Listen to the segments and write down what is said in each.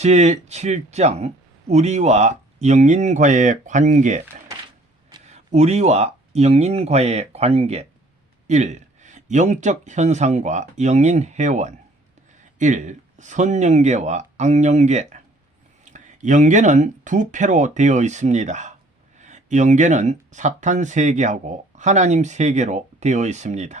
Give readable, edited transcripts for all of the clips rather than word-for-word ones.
제7장 우리와 영인과의 관계. 우리와 영인과의 관계. 1. 영적 현상과 영인 회원. 1. 선영계와 악영계. 영계는 두 패로 되어 있습니다. 영계는 사탄 세계하고 하나님 세계로 되어 있습니다.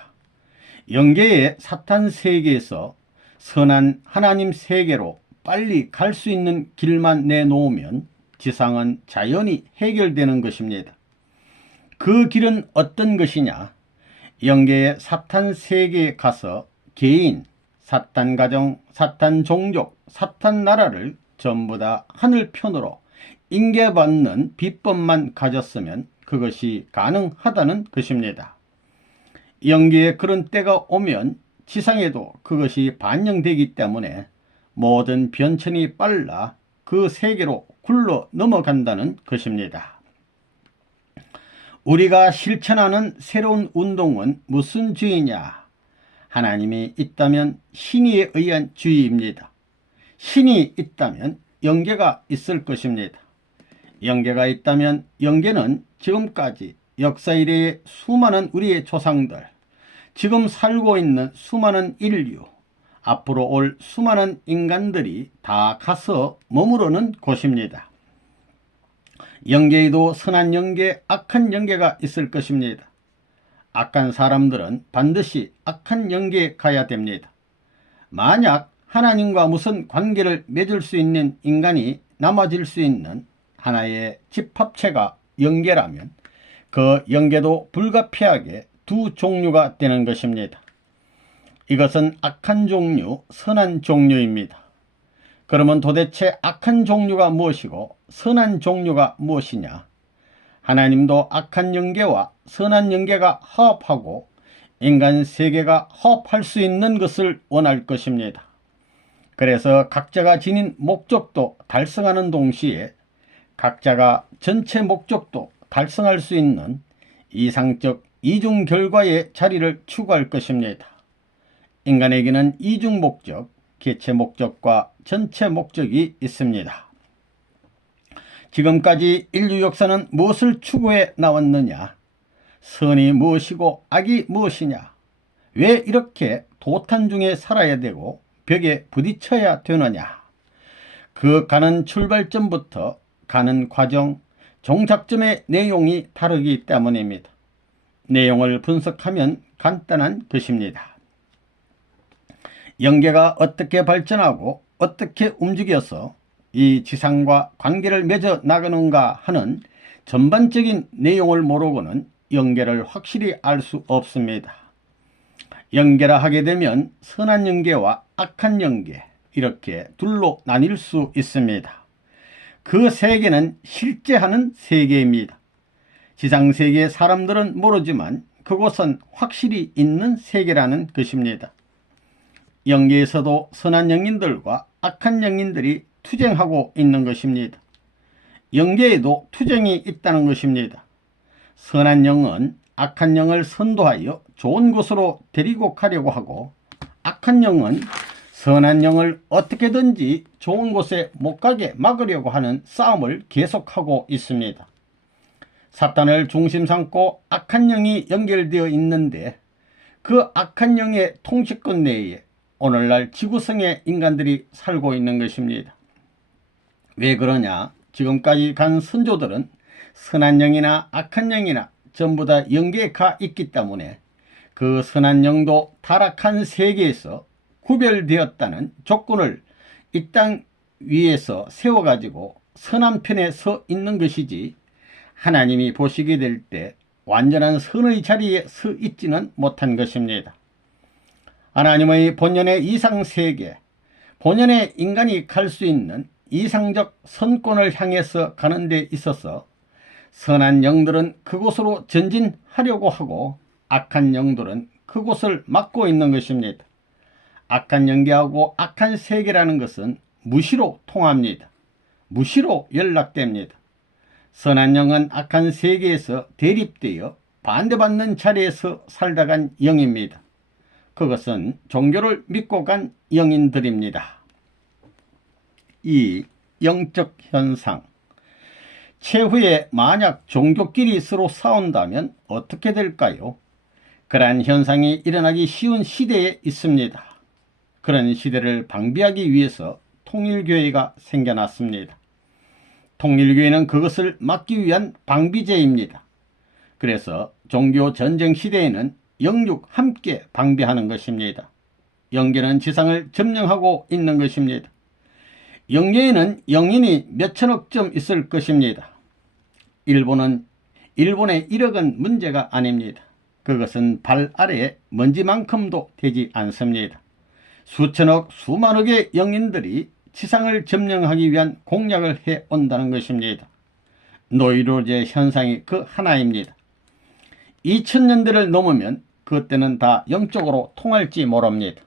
영계의 사탄 세계에서 선한 하나님 세계로 빨리 갈 수 있는 길만 내놓으면 지상은 자연히 해결되는 것입니다. 그 길은 어떤 것이냐? 영계의 사탄 세계에 가서 개인, 사탄 가정, 사탄 종족, 사탄 나라를 전부 다 하늘편으로 인계받는 비법만 가졌으면 그것이 가능하다는 것입니다. 영계에 그런 때가 오면 지상에도 그것이 반영되기 때문에 모든 변천이 빨라 그 세계로 굴러 넘어간다는 것입니다. 우리가 실천하는 새로운 운동은 무슨 주의냐? 하나님이 있다면 신의에 의한 주의입니다. 신이 있다면 영계가 있을 것입니다. 영계가 있다면 영계는 지금까지 역사 이래의 수많은 우리의 조상들, 지금 살고 있는 수많은 인류, 앞으로 올 수많은 인간들이 다 가서 머무르는 곳입니다. 영계에도 선한 영계, 악한 영계가 있을 것입니다. 악한 사람들은 반드시 악한 영계에 가야 됩니다. 만약 하나님과 무슨 관계를 맺을 수 있는 인간이 남아질 수 있는 하나의 집합체가 영계라면 그 영계도 불가피하게 두 종류가 되는 것입니다. 이것은 악한 종류, 선한 종류입니다. 그러면 도대체 악한 종류가 무엇이고 선한 종류가 무엇이냐? 하나님도 악한 영계와 선한 영계가 화합하고 인간 세계가 화합할 수 있는 것을 원할 것입니다. 그래서 각자가 지닌 목적도 달성하는 동시에 각자가 전체 목적도 달성할 수 있는 이상적 이중 결과의 자리를 추구할 것입니다. 인간에게는 이중 목적, 개체 목적과 전체 목적이 있습니다. 지금까지 인류 역사는 무엇을 추구해 나왔느냐? 선이 무엇이고 악이 무엇이냐? 왜 이렇게 도탄 중에 살아야 되고 벽에 부딪혀야 되느냐? 그 가는 출발점부터 가는 과정, 종착점의 내용이 다르기 때문입니다. 내용을 분석하면 간단한 것입니다. 영계가 어떻게 발전하고 어떻게 움직여서 이 지상과 관계를 맺어 나가는가 하는 전반적인 내용을 모르고는 영계를 확실히 알 수 없습니다. 영계라 하게 되면 선한 영계와 악한 영계, 이렇게 둘로 나뉠 수 있습니다. 그 세계는 실제하는 세계입니다. 지상세계의 사람들은 모르지만 그곳은 확실히 있는 세계라는 것입니다. 영계에서도 선한 영인들과 악한 영인들이 투쟁하고 있는 것입니다. 영계에도 투쟁이 있다는 것입니다. 선한 영은 악한 영을 선도하여 좋은 곳으로 데리고 가려고 하고, 악한 영은 선한 영을 어떻게든지 좋은 곳에 못 가게 막으려고 하는 싸움을 계속하고 있습니다. 사탄을 중심 삼고 악한 영이 연결되어 있는데 그 악한 영의 통치권 내에 오늘날 지구성의 인간들이 살고 있는 것입니다. 왜 그러냐? 지금까지 간 선조들은 선한 영이나 악한 영이나 전부 다 영계에 가 있기 때문에 그 선한 영도 타락한 세계에서 구별되었다는 조건을 이 땅 위에서 세워가지고 선한 편에 서 있는 것이지, 하나님이 보시게 될 때 완전한 선의 자리에 서 있지는 못한 것입니다. 하나님의 본연의 이상세계, 본연의 인간이 갈 수 있는 이상적 선권을 향해서 가는 데 있어서 선한 영들은 그곳으로 전진하려고 하고 악한 영들은 그곳을 막고 있는 것입니다. 악한 영계하고 악한 세계라는 것은 무시로 통합니다. 무시로 연락됩니다. 선한 영은 악한 세계에서 대립되어 반대받는 자리에서 살다 간 영입니다. 그것은 종교를 믿고 간 영인들입니다. 이 영적 현상. 최후에 만약 종교끼리 서로 싸운다면 어떻게 될까요? 그러한 현상이 일어나기 쉬운 시대에 있습니다. 그런 시대를 방비하기 위해서 통일교회가 생겨났습니다. 통일교회는 그것을 막기 위한 방비제입니다. 그래서 종교 전쟁 시대에는 영육 함께 방비하는 것입니다. 영계는 지상을 점령하고 있는 것입니다. 영계에는 영인이 몇천억쯤 있을 것입니다. 일본의 1억은 문제가 아닙니다. 그것은 발 아래에 먼지만큼도 되지 않습니다. 수천억, 수만억의 영인들이 지상을 점령하기 위한 공략을 해온다는 것입니다. 노이로제 현상이 그 하나입니다. 2000년대를 넘으면 그때는 다 영적으로 통할지 모릅니다.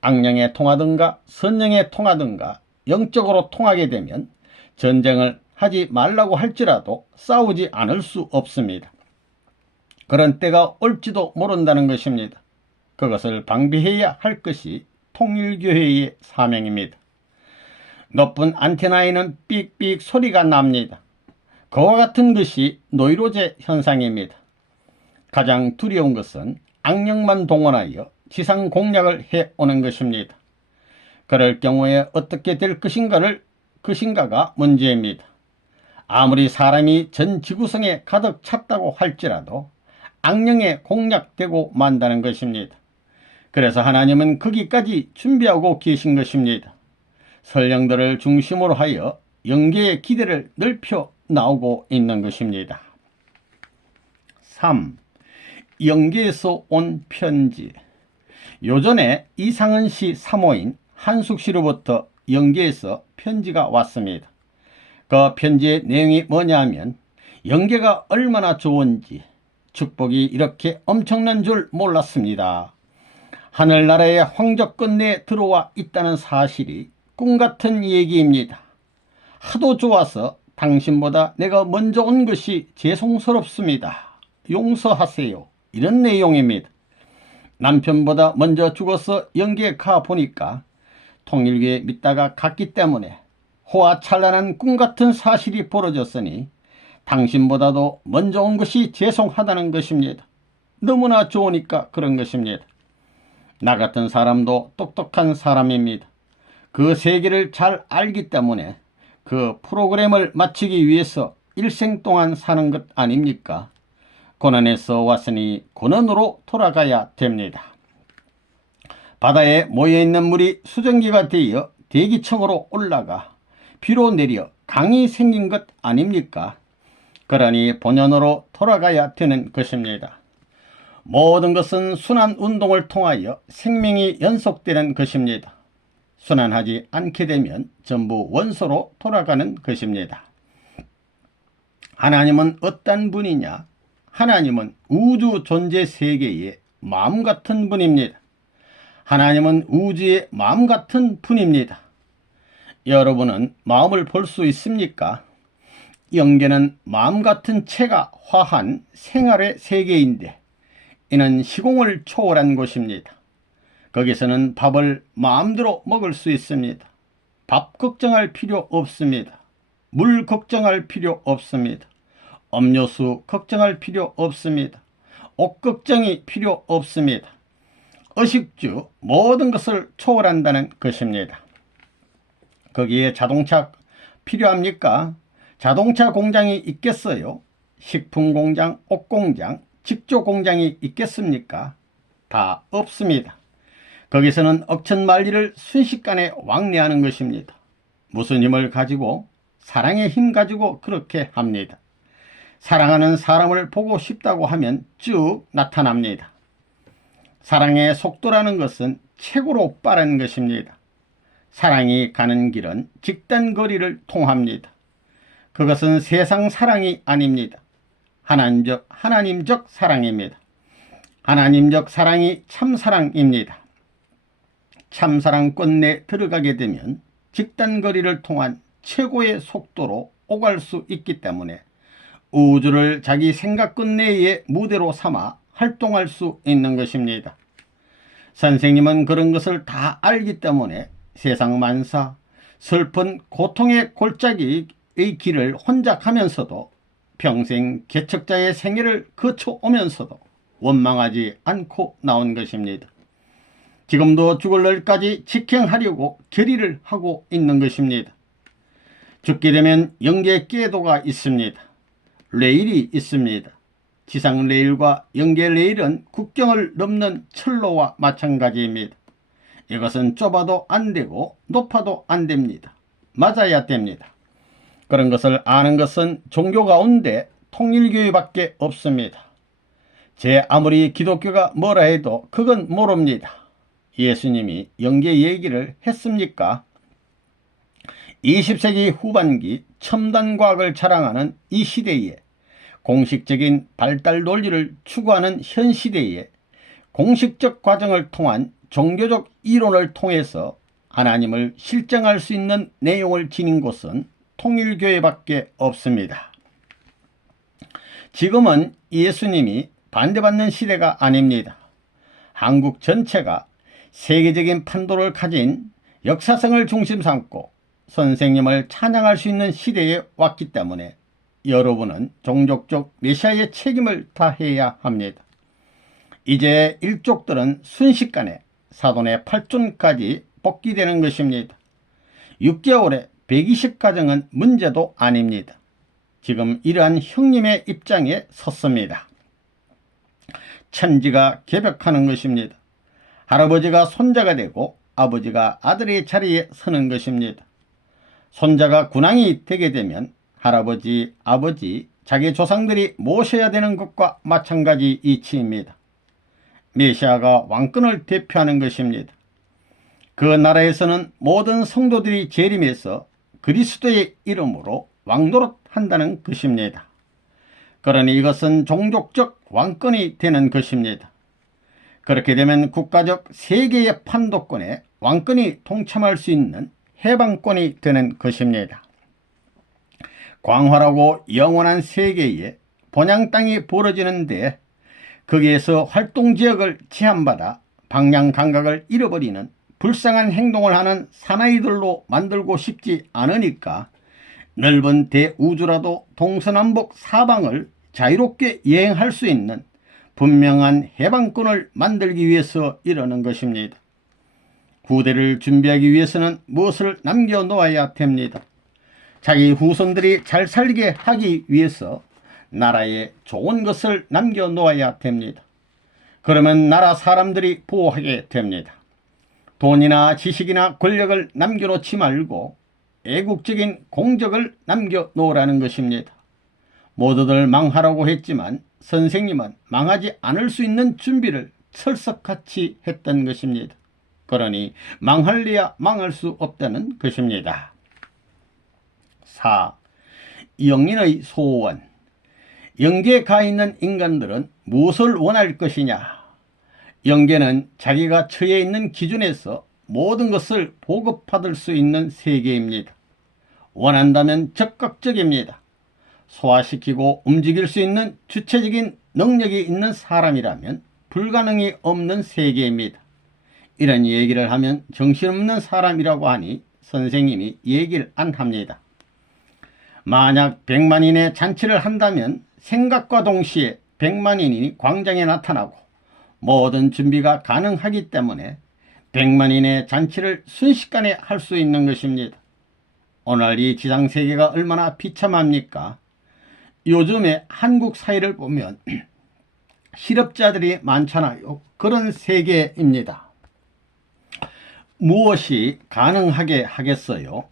악령에 통하든가 선령에 통하든가 영적으로 통하게 되면 전쟁을 하지 말라고 할지라도 싸우지 않을 수 없습니다. 그런 때가 올지도 모른다는 것입니다. 그것을 방비해야 할 것이 통일교회의 사명입니다. 높은 안테나에는 삑삑 소리가 납니다. 그와 같은 것이 노이로제 현상입니다. 가장 두려운 것은 악령만 동원하여 지상 공략을 해오는 것입니다. 그럴 경우에 어떻게 될 것인가가 문제입니다. 아무리 사람이 전 지구성에 가득 찼다고 할지라도 악령에 공략되고 만다는 것입니다. 그래서 하나님은 거기까지 준비하고 계신 것입니다. 선령들을 중심으로 하여 영계의 기대를 넓혀 나오고 있는 것입니다. 3. 영계에서 온 편지. 요전에 이상은 씨 사모인 한숙 씨로부터 영계에서 편지가 왔습니다. 그 편지의 내용이 뭐냐면 영계가 얼마나 좋은지, 축복이 이렇게 엄청난 줄 몰랐습니다. 하늘나라의 황적권 내에 들어와 있다는 사실이 꿈같은 얘기입니다. 하도 좋아서 당신보다 내가 먼저 온 것이 죄송스럽습니다. 용서하세요. 이런 내용입니다. 남편보다 먼저 죽어서 영계에 가보니까 통일교에 믿다가 갔기 때문에 호화찬란한 꿈같은 사실이 벌어졌으니 당신보다도 먼저 온 것이 죄송하다는 것입니다. 너무나 좋으니까 그런 것입니다. 나 같은 사람도 똑똑한 사람입니다. 그 세계를 잘 알기 때문에 그 프로그램을 마치기 위해서 일생 동안 사는 것 아닙니까? 고난에서 왔으니 고난으로 돌아가야 됩니다. 바다에 모여있는 물이 수증기가 되어 대기층으로 올라가 비로 내려 강이 생긴 것 아닙니까? 그러니 본연으로 돌아가야 되는 것입니다. 모든 것은 순환 운동을 통하여 생명이 연속되는 것입니다. 순환하지 않게 되면 전부 원소로 돌아가는 것입니다. 하나님은 어떤 분이냐? 하나님은 우주 존재 세계의 마음 같은 분입니다. 하나님은 우주의 마음 같은 분입니다. 여러분은 마음을 볼 수 있습니까? 영계는 마음 같은 체가 화한 생활의 세계인데 이는 시공을 초월한 곳입니다. 거기서는 밥을 마음대로 먹을 수 있습니다. 밥 걱정할 필요 없습니다. 물 걱정할 필요 없습니다. 음료수 걱정할 필요 없습니다. 옷 걱정이 필요 없습니다. 의식주 모든 것을 초월한다는 것입니다. 거기에 자동차 필요합니까? 자동차 공장이 있겠어요? 식품 공장, 옷 공장, 직조 공장이 있겠습니까? 다 없습니다. 거기서는 억천만리를 순식간에 왕래하는 것입니다. 무슨 힘을 가지고? 사랑의 힘 가지고 그렇게 합니다. 사랑하는 사람을 보고 싶다고 하면 쭉 나타납니다. 사랑의 속도라는 것은 최고로 빠른 것입니다. 사랑이 가는 길은 직단거리를 통합니다. 그것은 세상 사랑이 아닙니다. 하나님적 사랑입니다. 하나님적 사랑이 참사랑입니다. 참사랑권 내 들어가게 되면 직단거리를 통한 최고의 속도로 오갈 수 있기 때문에 우주를 자기 생각권 내의 무대로 삼아 활동할 수 있는 것입니다. 선생님은 그런 것을 다 알기 때문에 세상 만사, 슬픈 고통의 골짜기의 길을 혼자 가면서도 평생 개척자의 생애를 거쳐오면서도 원망하지 않고 나온 것입니다. 지금도 죽을 날까지 직행하려고 결의를 하고 있는 것입니다. 죽게 되면 영계 궤도가 있습니다. 레일이 있습니다. 지상 레일과 영계 레일은 국경을 넘는 철로와 마찬가지입니다. 이것은 좁아도 안 되고 높아도 안 됩니다. 맞아야 됩니다. 그런 것을 아는 것은 종교 가운데 통일교회밖에 없습니다. 제 아무리 기독교가 뭐라 해도 그건 모릅니다. 예수님이 영계 얘기를 했습니까? 20세기 후반기 첨단과학을 자랑하는 이 시대에 공식적인 발달 논리를 추구하는 현 시대에 공식적 과정을 통한 종교적 이론을 통해서 하나님을 실증할 수 있는 내용을 지닌 곳은 통일교회밖에 없습니다. 지금은 예수님이 반대받는 시대가 아닙니다. 한국 전체가 세계적인 판도를 가진 역사성을 중심 삼고 선생님을 찬양할 수 있는 시대에 왔기 때문에 여러분은 종족적 메시아의 책임을 다해야 합니다. 이제 일족들은 순식간에 사돈의 8존까지 복귀되는 것입니다. 6개월에 120가정은 문제도 아닙니다. 지금 이러한 형님의 입장에 섰습니다. 천지가 개벽하는 것입니다. 할아버지가 손자가 되고 아버지가 아들의 자리에 서는 것입니다. 손자가 군왕이 되게 되면 할아버지, 아버지, 자기 조상들이 모셔야 되는 것과 마찬가지 이치입니다. 메시아가 왕권을 대표하는 것입니다. 그 나라에서는 모든 성도들이 재림해서 그리스도의 이름으로 왕노릇한다는 것입니다. 그러니 이것은 종족적 왕권이 되는 것입니다. 그렇게 되면 국가적 세계의 판도권에 왕권이 동참할 수 있는 해방권이 되는 것입니다. 광활하고 영원한 세계에 본향 땅이 벌어지는데 거기에서 활동지역을 제한받아 방향 감각을 잃어버리는 불쌍한 행동을 하는 사나이들로 만들고 싶지 않으니까 넓은 대우주라도 동서남북 사방을 자유롭게 여행할 수 있는 분명한 해방권을 만들기 위해서 이러는 것입니다. 후대를 준비하기 위해서는 무엇을 남겨놓아야 됩니다. 자기 후손들이 잘 살게 하기 위해서 나라에 좋은 것을 남겨놓아야 됩니다. 그러면 나라 사람들이 보호하게 됩니다. 돈이나 지식이나 권력을 남겨놓지 말고 애국적인 공적을 남겨놓으라는 것입니다. 모두들 망하라고 했지만 선생님은 망하지 않을 수 있는 준비를 철석같이 했던 것입니다. 그러니 망할래야 망할 수 없다는 것입니다. 4. 영인의 소원. 영계에 가 있는 인간들은 무엇을 원할 것이냐? 영계는 자기가 처해 있는 기준에서 모든 것을 보급받을 수 있는 세계입니다. 원한다면 적극적입니다. 소화시키고 움직일 수 있는 주체적인 능력이 있는 사람이라면 불가능이 없는 세계입니다. 이런 얘기를 하면 정신없는 사람이라고 하니 선생님이 얘기를 안 합니다. 만약 100만인의 잔치를 한다면 생각과 동시에 100만인이 광장에 나타나고 모든 준비가 가능하기 때문에 100만인의 잔치를 순식간에 할 수 있는 것입니다. 오늘 이 지상세계가 얼마나 비참합니까? 요즘에 한국 사회를 보면 실업자들이 많잖아요. 그런 세계입니다. 무엇이 가능하게 하겠어요?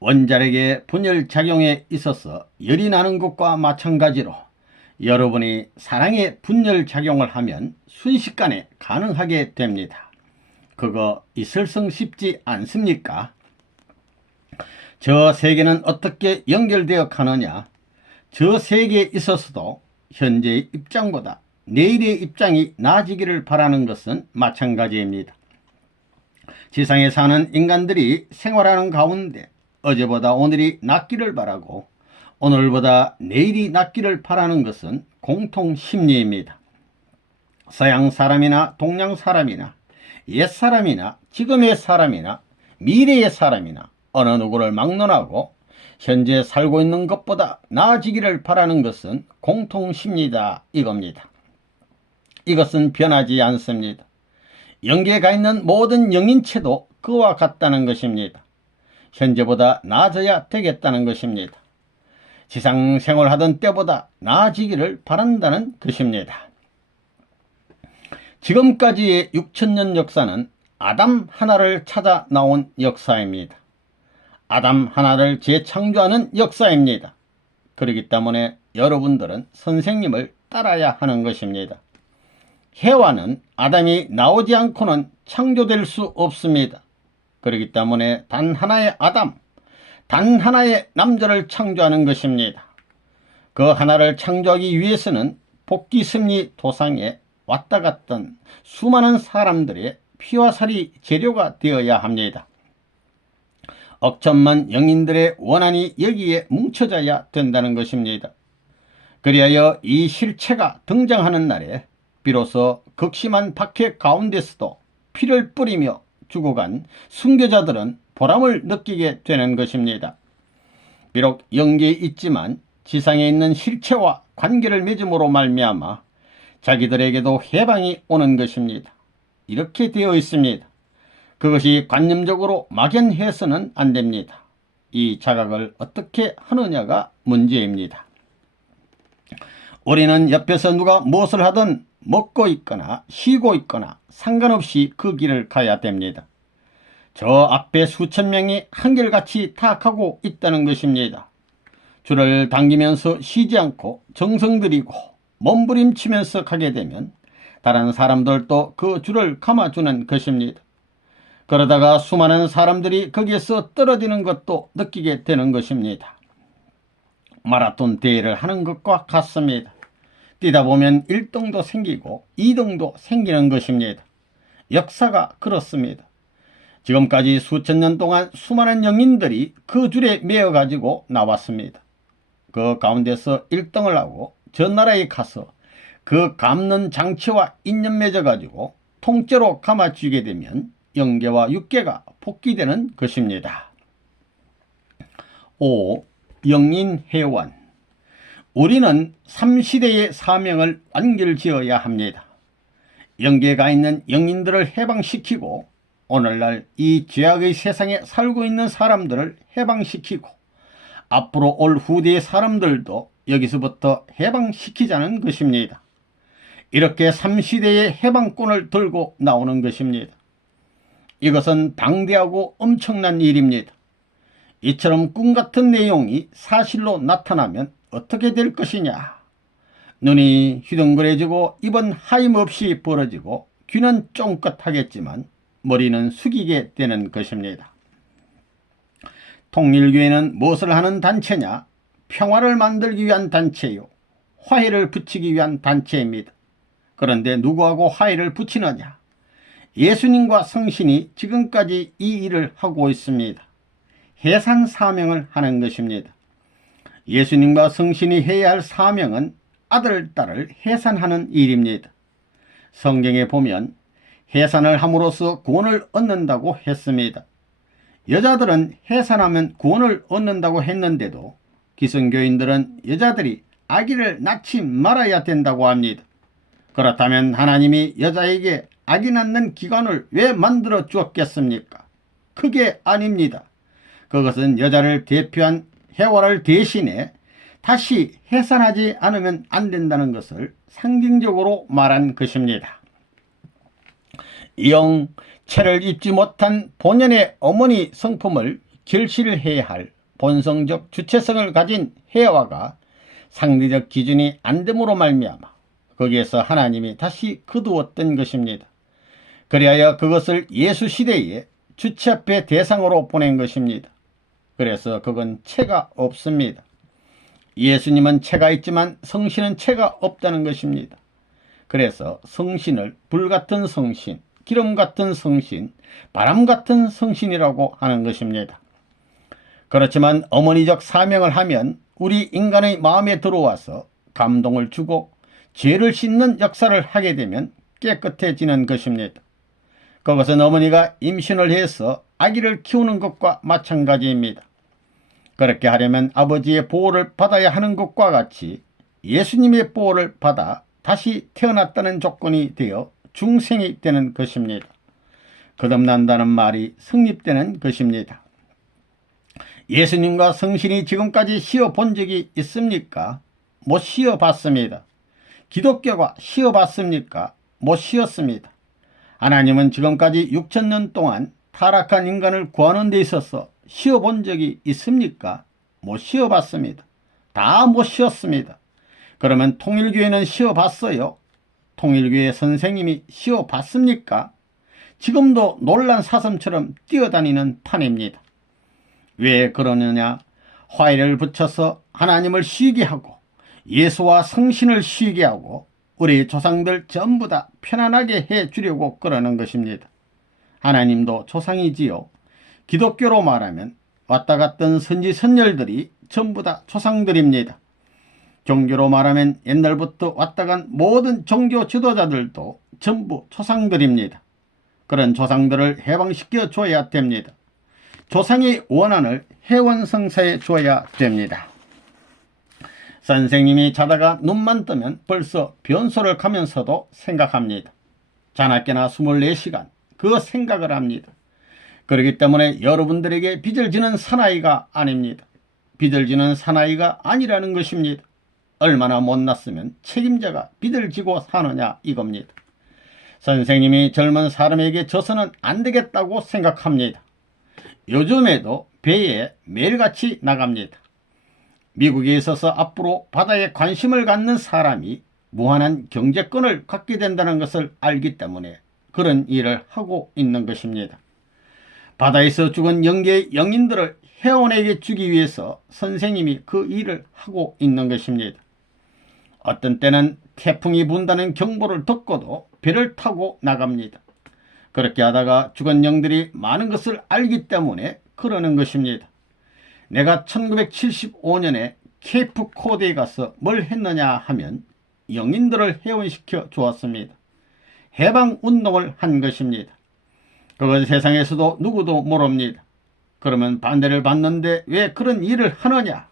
원자력의 분열작용에 있어서 열이 나는 것과 마찬가지로 여러분이 사랑의 분열작용을 하면 순식간에 가능하게 됩니다. 그거 있을성 쉽지 않습니까? 저 세계는 어떻게 연결되어 가느냐? 저 세계에 있어서도 현재의 입장보다 내일의 입장이 나아지기를 바라는 것은 마찬가지입니다. 지상에 사는 인간들이 생활하는 가운데 어제보다 오늘이 낫기를 바라고 오늘보다 내일이 낫기를 바라는 것은 공통 심리입니다. 서양 사람이나 동양 사람이나 옛 사람이나 지금의 사람이나 미래의 사람이나 어느 누구를 막론하고 현재 살고 있는 것보다 나아지기를 바라는 것은 공통심리다 이겁니다. 이것은 변하지 않습니다. 영계에 가 있는 모든 영인체도 그와 같다는 것입니다. 현재보다 나아져야 되겠다는 것입니다. 지상 생활하던 때보다 나아지기를 바란다는 것입니다. 지금까지의 6000년 역사는 아담 하나를 찾아 나온 역사입니다. 아담 하나를 재창조하는 역사입니다. 그렇기 때문에 여러분들은 선생님을 따라야 하는 것입니다. 해와는 아담이 나오지 않고는 창조될 수 없습니다. 그렇기 때문에 단 하나의 아담, 단 하나의 남자를 창조하는 것입니다. 그 하나를 창조하기 위해서는 복귀섭리 도상에 왔다 갔던 수많은 사람들의 피와 살이 재료가 되어야 합니다. 억천만 영인들의 원한이 여기에 뭉쳐져야 된다는 것입니다. 그리하여 이 실체가 등장하는 날에 비로소 극심한 박해 가운데서도 피를 뿌리며 죽어간 순교자들은 보람을 느끼게 되는 것입니다. 비록 영계에 있지만 지상에 있는 실체와 관계를 맺음으로 말미암아 자기들에게도 해방이 오는 것입니다. 이렇게 되어 있습니다. 그것이 관념적으로 막연해서는 안 됩니다. 이 자각을 어떻게 하느냐가 문제입니다. 우리는 옆에서 누가 무엇을 하든 먹고 있거나 쉬고 있거나 상관없이 그 길을 가야 됩니다. 저 앞에 수천 명이 한결같이 타악하고 있다는 것입니다. 줄을 당기면서 쉬지 않고 정성 들이고 몸부림치면서 가게 되면 다른 사람들도 그 줄을 감아주는 것입니다. 그러다가 수많은 사람들이 거기에서 떨어지는 것도 느끼게 되는 것입니다. 마라톤 대회를 하는 것과 같습니다. 뛰다 보면 1등도 생기고 2등도 생기는 것입니다. 역사가 그렇습니다. 지금까지 수천 년 동안 수많은 영인들이 그 줄에 매여 가지고 나왔습니다. 그 가운데서 1등을 하고 저 나라에 가서 그 감는 장치와 인연 맺어 가지고 통째로 감아주게 되면 영계와 육계가 복귀되는 것입니다. 5. 영인회원. 우리는 3시대의 사명을 완결지어야 합니다. 영계에 가 있는 영인들을 해방시키고 오늘날 이 죄악의 세상에 살고 있는 사람들을 해방시키고 앞으로 올 후대의 사람들도 여기서부터 해방시키자는 것입니다. 이렇게 3시대의 해방권을 들고 나오는 것입니다. 이것은 방대하고 엄청난 일입니다. 이처럼 꿈같은 내용이 사실로 나타나면 어떻게 될 것이냐. 눈이 휘둥그레지고 입은 하임없이 벌어지고 귀는 쫑긋하겠지만 머리는 숙이게 되는 것입니다. 통일교회는 무엇을 하는 단체냐? 평화를 만들기 위한 단체요. 화해를 붙이기 위한 단체입니다. 그런데 누구하고 화해를 붙이느냐? 예수님과 성신이 지금까지 이 일을 하고 있습니다. 해산 사명을 하는 것입니다. 예수님과 성신이 해야 할 사명은 아들, 딸을 해산하는 일입니다. 성경에 보면 해산을 함으로써 구원을 얻는다고 했습니다. 여자들은 해산하면 구원을 얻는다고 했는데도 기성교인들은 여자들이 아기를 낳지 말아야 된다고 합니다. 그렇다면 하나님이 여자에게 아기 낳는 기관을 왜 만들어 주었겠습니까? 그게 아닙니다. 그것은 여자를 대표한 해와를 대신해 다시 해산하지 않으면 안 된다는 것을 상징적으로 말한 것입니다. 영, 채를 입지 못한 본연의 어머니 성품을 결실해야 할 본성적 주체성을 가진 해와가 상대적 기준이 안 됨으로 말미암아 거기에서 하나님이 다시 거두었던 것입니다. 그리하여 그것을 예수 시대에 주체합의 대상으로 보낸 것입니다. 그래서 그건 체가 없습니다. 예수님은 체가 있지만 성신은 체가 없다는 것입니다. 그래서 성신을 불같은 성신, 기름 같은 성신, 바람 같은 성신이라고 하는 것입니다. 그렇지만 어머니적 사명을 하면 우리 인간의 마음에 들어와서 감동을 주고 죄를 씻는 역사를 하게 되면 깨끗해지는 것입니다. 그것은 어머니가 임신을 해서 아기를 키우는 것과 마찬가지입니다. 그렇게 하려면 아버지의 보호를 받아야 하는 것과 같이 예수님의 보호를 받아 다시 태어났다는 조건이 되어 중생이 되는 것입니다. 거듭난다는 말이 성립되는 것입니다. 예수님과 성신이 지금까지 시어본 적이 있습니까? 못 시어봤습니다. 기독교가 시어봤습니까? 못 시었습니다. 하나님은 지금까지 6천년 동안 타락한 인간을 구하는 데 있어서 시어본 적이 있습니까? 못 시어봤습니다. 다 못 시었습니다. 그러면 통일교회는 시어봤어요? 통일교회 선생님이 시어봤습니까? 지금도 놀란 사슴처럼 뛰어다니는 판입니다. 왜 그러느냐? 화해를 붙여서 하나님을 쉬게 하고 예수와 성신을 쉬게 하고 우리 조상들 전부 다 편안하게 해주려고 그러는 것입니다. 하나님도 조상이지요. 기독교로 말하면 왔다 갔던 선지 선열들이 전부 다 조상들입니다. 종교로 말하면 옛날부터 왔다 간 모든 종교 지도자들도 전부 조상들입니다. 그런 조상들을 해방시켜 줘야 됩니다. 조상의 원한을 해원성사해 줘야 됩니다. 선생님이 자다가 눈만 뜨면 벌써 변소를 가면서도 생각합니다. 자나깨나 24시간 그 생각을 합니다. 그렇기 때문에 여러분들에게 빚을 지는 사나이가 아닙니다. 빚을 지는 사나이가 아니라는 것입니다. 얼마나 못났으면 책임자가 빚을 지고 사느냐 이겁니다. 선생님이 젊은 사람에게 져서는 안 되겠다고 생각합니다. 요즘에도 배에 매일같이 나갑니다. 미국에 있어서 앞으로 바다에 관심을 갖는 사람이 무한한 경제권을 갖게 된다는 것을 알기 때문에 그런 일을 하고 있는 것입니다. 바다에서 죽은 영계의 영인들을 해원에게 주기 위해서 선생님이 그 일을 하고 있는 것입니다. 어떤 때는 태풍이 분다는 경보를 듣고도 배를 타고 나갑니다. 그렇게 하다가 죽은 영들이 많은 것을 알기 때문에 그러는 것입니다. 내가 1975년에 케이프 코드에 가서 뭘 했느냐 하면 영인들을 해원시켜 주었습니다. 해방운동을 한 것입니다. 그건 세상에서도 누구도 모릅니다. 그러면 반대를 받는데 왜 그런 일을 하느냐?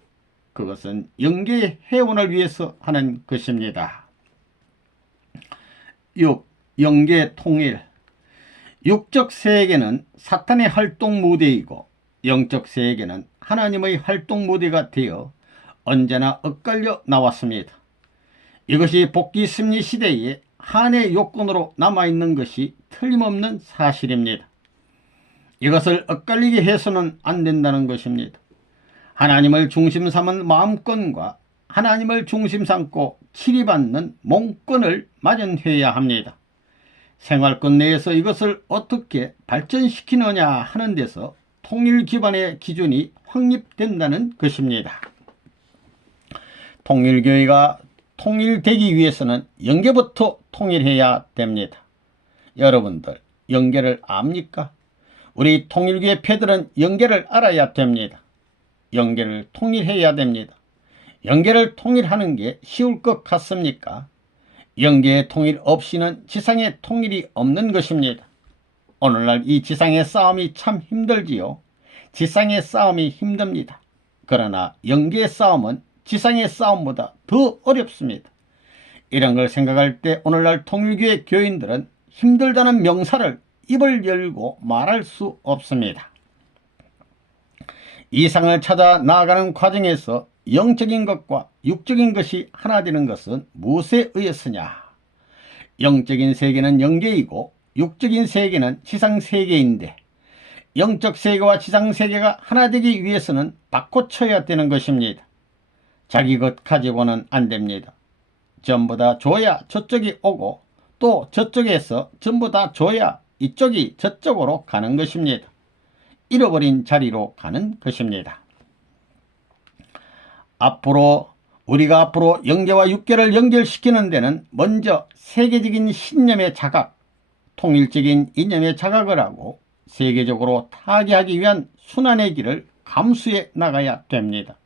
그것은 영계의 해원을 위해서 하는 것입니다. 6. 영계 통일. 육적 세계는 사탄의 활동 무대이고 영적 세계는 하나님의 활동 무대가 되어 언제나 엇갈려 나왔습니다. 이것이 복귀 심리 시대에 한의 요건으로 남아있는 것이 틀림없는 사실입니다. 이것을 엇갈리게 해서는 안 된다는 것입니다. 하나님을 중심 삼은 마음권과 하나님을 중심 삼고 치리받는 몸권을 마련해야 합니다. 생활권 내에서 이것을 어떻게 발전시키느냐 하는 데서 통일 기반의 기준이 확립된다는 것입니다. 통일교회가 통일되기 위해서는 영계부터 통일해야 됩니다. 여러분들 영계를 압니까? 우리 통일교회 패들은 영계를 알아야 됩니다. 영계를 통일해야 됩니다. 영계를 통일하는 게 쉬울 것 같습니까? 영계의 통일 없이는 지상의 통일이 없는 것입니다. 오늘날 이 지상의 싸움이 참 힘들지요. 지상의 싸움이 힘듭니다. 그러나 영계의 싸움은 지상의 싸움보다 더 어렵습니다. 이런 걸 생각할 때 오늘날 통일교회 교인들은 힘들다는 명사를 입을 열고 말할 수 없습니다. 이상을 찾아 나아가는 과정에서 영적인 것과 육적인 것이 하나 되는 것은 무엇에 의해서냐? 영적인 세계는 영계이고 육적인 세계는 지상세계인데 영적 세계와 지상세계가 하나 되기 위해서는 바꿔쳐야 되는 것입니다. 자기 것 가지고는 안 됩니다. 전부 다 줘야 저쪽이 오고 또 저쪽에서 전부 다 줘야 이쪽이 저쪽으로 가는 것입니다. 잃어버린 자리로 가는 것입니다. 우리가 앞으로 영계와 육계를 연결시키는 데는 먼저 세계적인 신념의 자각, 통일적인 이념의 자각을 하고 세계적으로 타개하기 위한 순환의 길을 감수해 나가야 됩니다.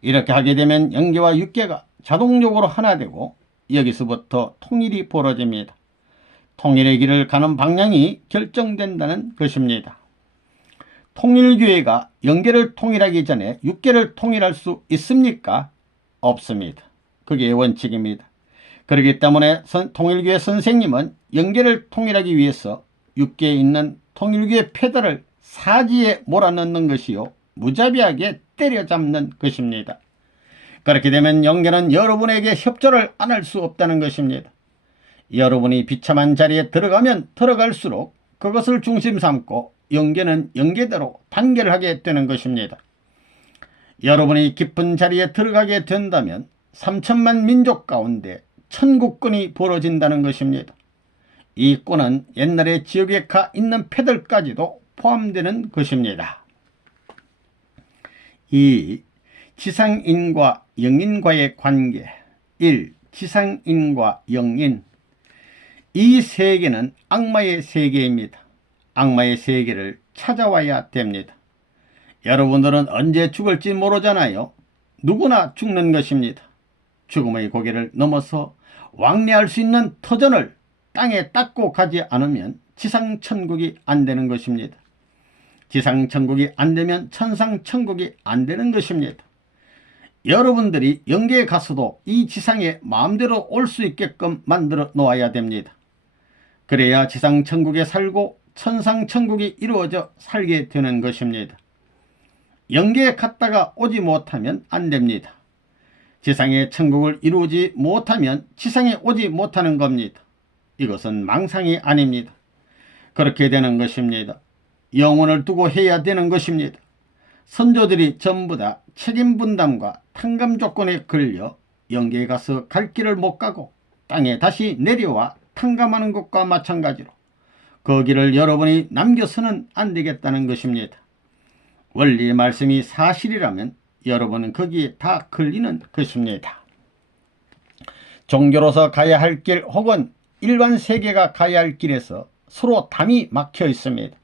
이렇게 하게 되면 영계와 육계가 자동적으로 하나 되고 여기서부터 통일이 벌어집니다. 통일의 길을 가는 방향이 결정된다는 것입니다. 통일교회가 영계를 통일하기 전에 육계를 통일할 수 있습니까? 없습니다. 그게 원칙입니다. 그렇기 때문에 통일교회 선생님은 영계를 통일하기 위해서 육계에 있는 통일교회 폐단을 사지에 몰아넣는 것이요, 무자비하게 때려잡는 것입니다. 그렇게 되면 영계는 여러분에게 협조를 안 할 수 없다는 것입니다. 여러분이 비참한 자리에 들어가면 들어갈수록 그것을 중심 삼고 영계는 영계대로 단결을 하게 되는 것입니다. 여러분이 깊은 자리에 들어가게 된다면 3천만 민족 가운데 천국권이 벌어진다는 것입니다. 이 권은 옛날에 지역에 가 있는 패들까지도 포함되는 것입니다. 이 지상인과 영인과의 관계. 1. 지상인과 영인. 이 세계는 악마의 세계입니다. 악마의 세계를 찾아와야 됩니다. 여러분들은 언제 죽을지 모르잖아요. 누구나 죽는 것입니다. 죽음의 고개를 넘어서 왕래할 수 있는 터전을 땅에 닦고 가지 않으면 지상천국이 안 되는 것입니다. 지상천국이 안 되면 천상천국이 안 되는 것입니다. 여러분들이 영계에 가서도 이 지상에 마음대로 올 수 있게끔 만들어 놓아야 됩니다. 그래야 지상천국에 살고 천상천국이 이루어져 살게 되는 것입니다. 영계에 갔다가 오지 못하면 안 됩니다. 지상의 천국을 이루지 못하면 지상에 오지 못하는 겁니다. 이것은 망상이 아닙니다. 그렇게 되는 것입니다. 영혼을 두고 해야 되는 것입니다. 선조들이 전부 다 책임 분담과 탕감 조건에 걸려 영계에 가서 갈 길을 못 가고 땅에 다시 내려와 탕감하는 것과 마찬가지로 그 길을 여러분이 남겨서는 안 되겠다는 것입니다. 원리의 말씀이 사실이라면 여러분은 거기에 다 걸리는 것입니다. 종교로서 가야 할 길 혹은 일반 세계가 가야 할 길에서 서로 담이 막혀 있습니다.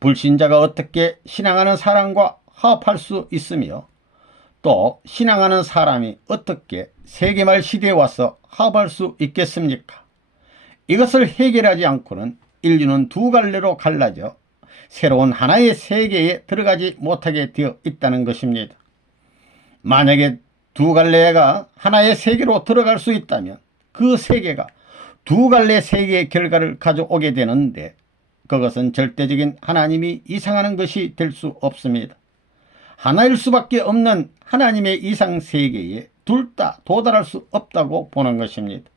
불신자가 어떻게 신앙하는 사람과 화합할 수 있으며 또 신앙하는 사람이 어떻게 세계말 시대에 와서 화합할 수 있겠습니까? 이것을 해결하지 않고는 인류는 두 갈래로 갈라져 새로운 하나의 세계에 들어가지 못하게 되어 있다는 것입니다. 만약에 두 갈래가 하나의 세계로 들어갈 수 있다면 그 세계가 두 갈래 세계의 결과를 가져오게 되는데 그것은 절대적인 하나님이 이상하는 것이 될 수 없습니다. 하나일 수밖에 없는 하나님의 이상 세계에 둘 다 도달할 수 없다고 보는 것입니다.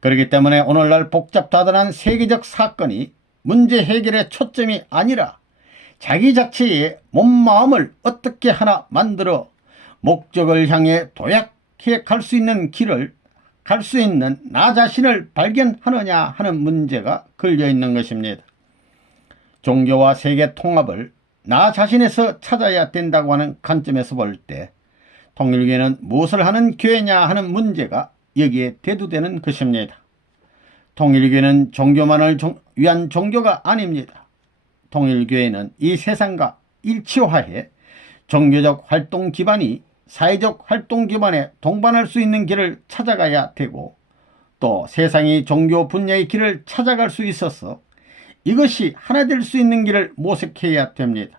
그렇기 때문에 오늘날 복잡다단한 세계적 사건이 문제 해결의 초점이 아니라 자기 자체의 몸마음을 어떻게 하나 만들어 목적을 향해 도약해 갈 수 있는 길을 갈 수 있는 나 자신을 발견하느냐 하는 문제가 걸려 있는 것입니다. 종교와 세계 통합을 나 자신에서 찾아야 된다고 하는 관점에서 볼 때 통일교회는 무엇을 하는 교회냐 하는 문제가 여기에 대두되는 것입니다. 통일교회는 종교만을 위한 종교가 아닙니다. 통일교회는 이 세상과 일치화해 종교적 활동 기반이 사회적 활동 기반에 동반할 수 있는 길을 찾아가야 되고 또 세상이 종교 분야의 길을 찾아갈 수 있어서 이것이 하나 될 수 있는 길을 모색해야 됩니다.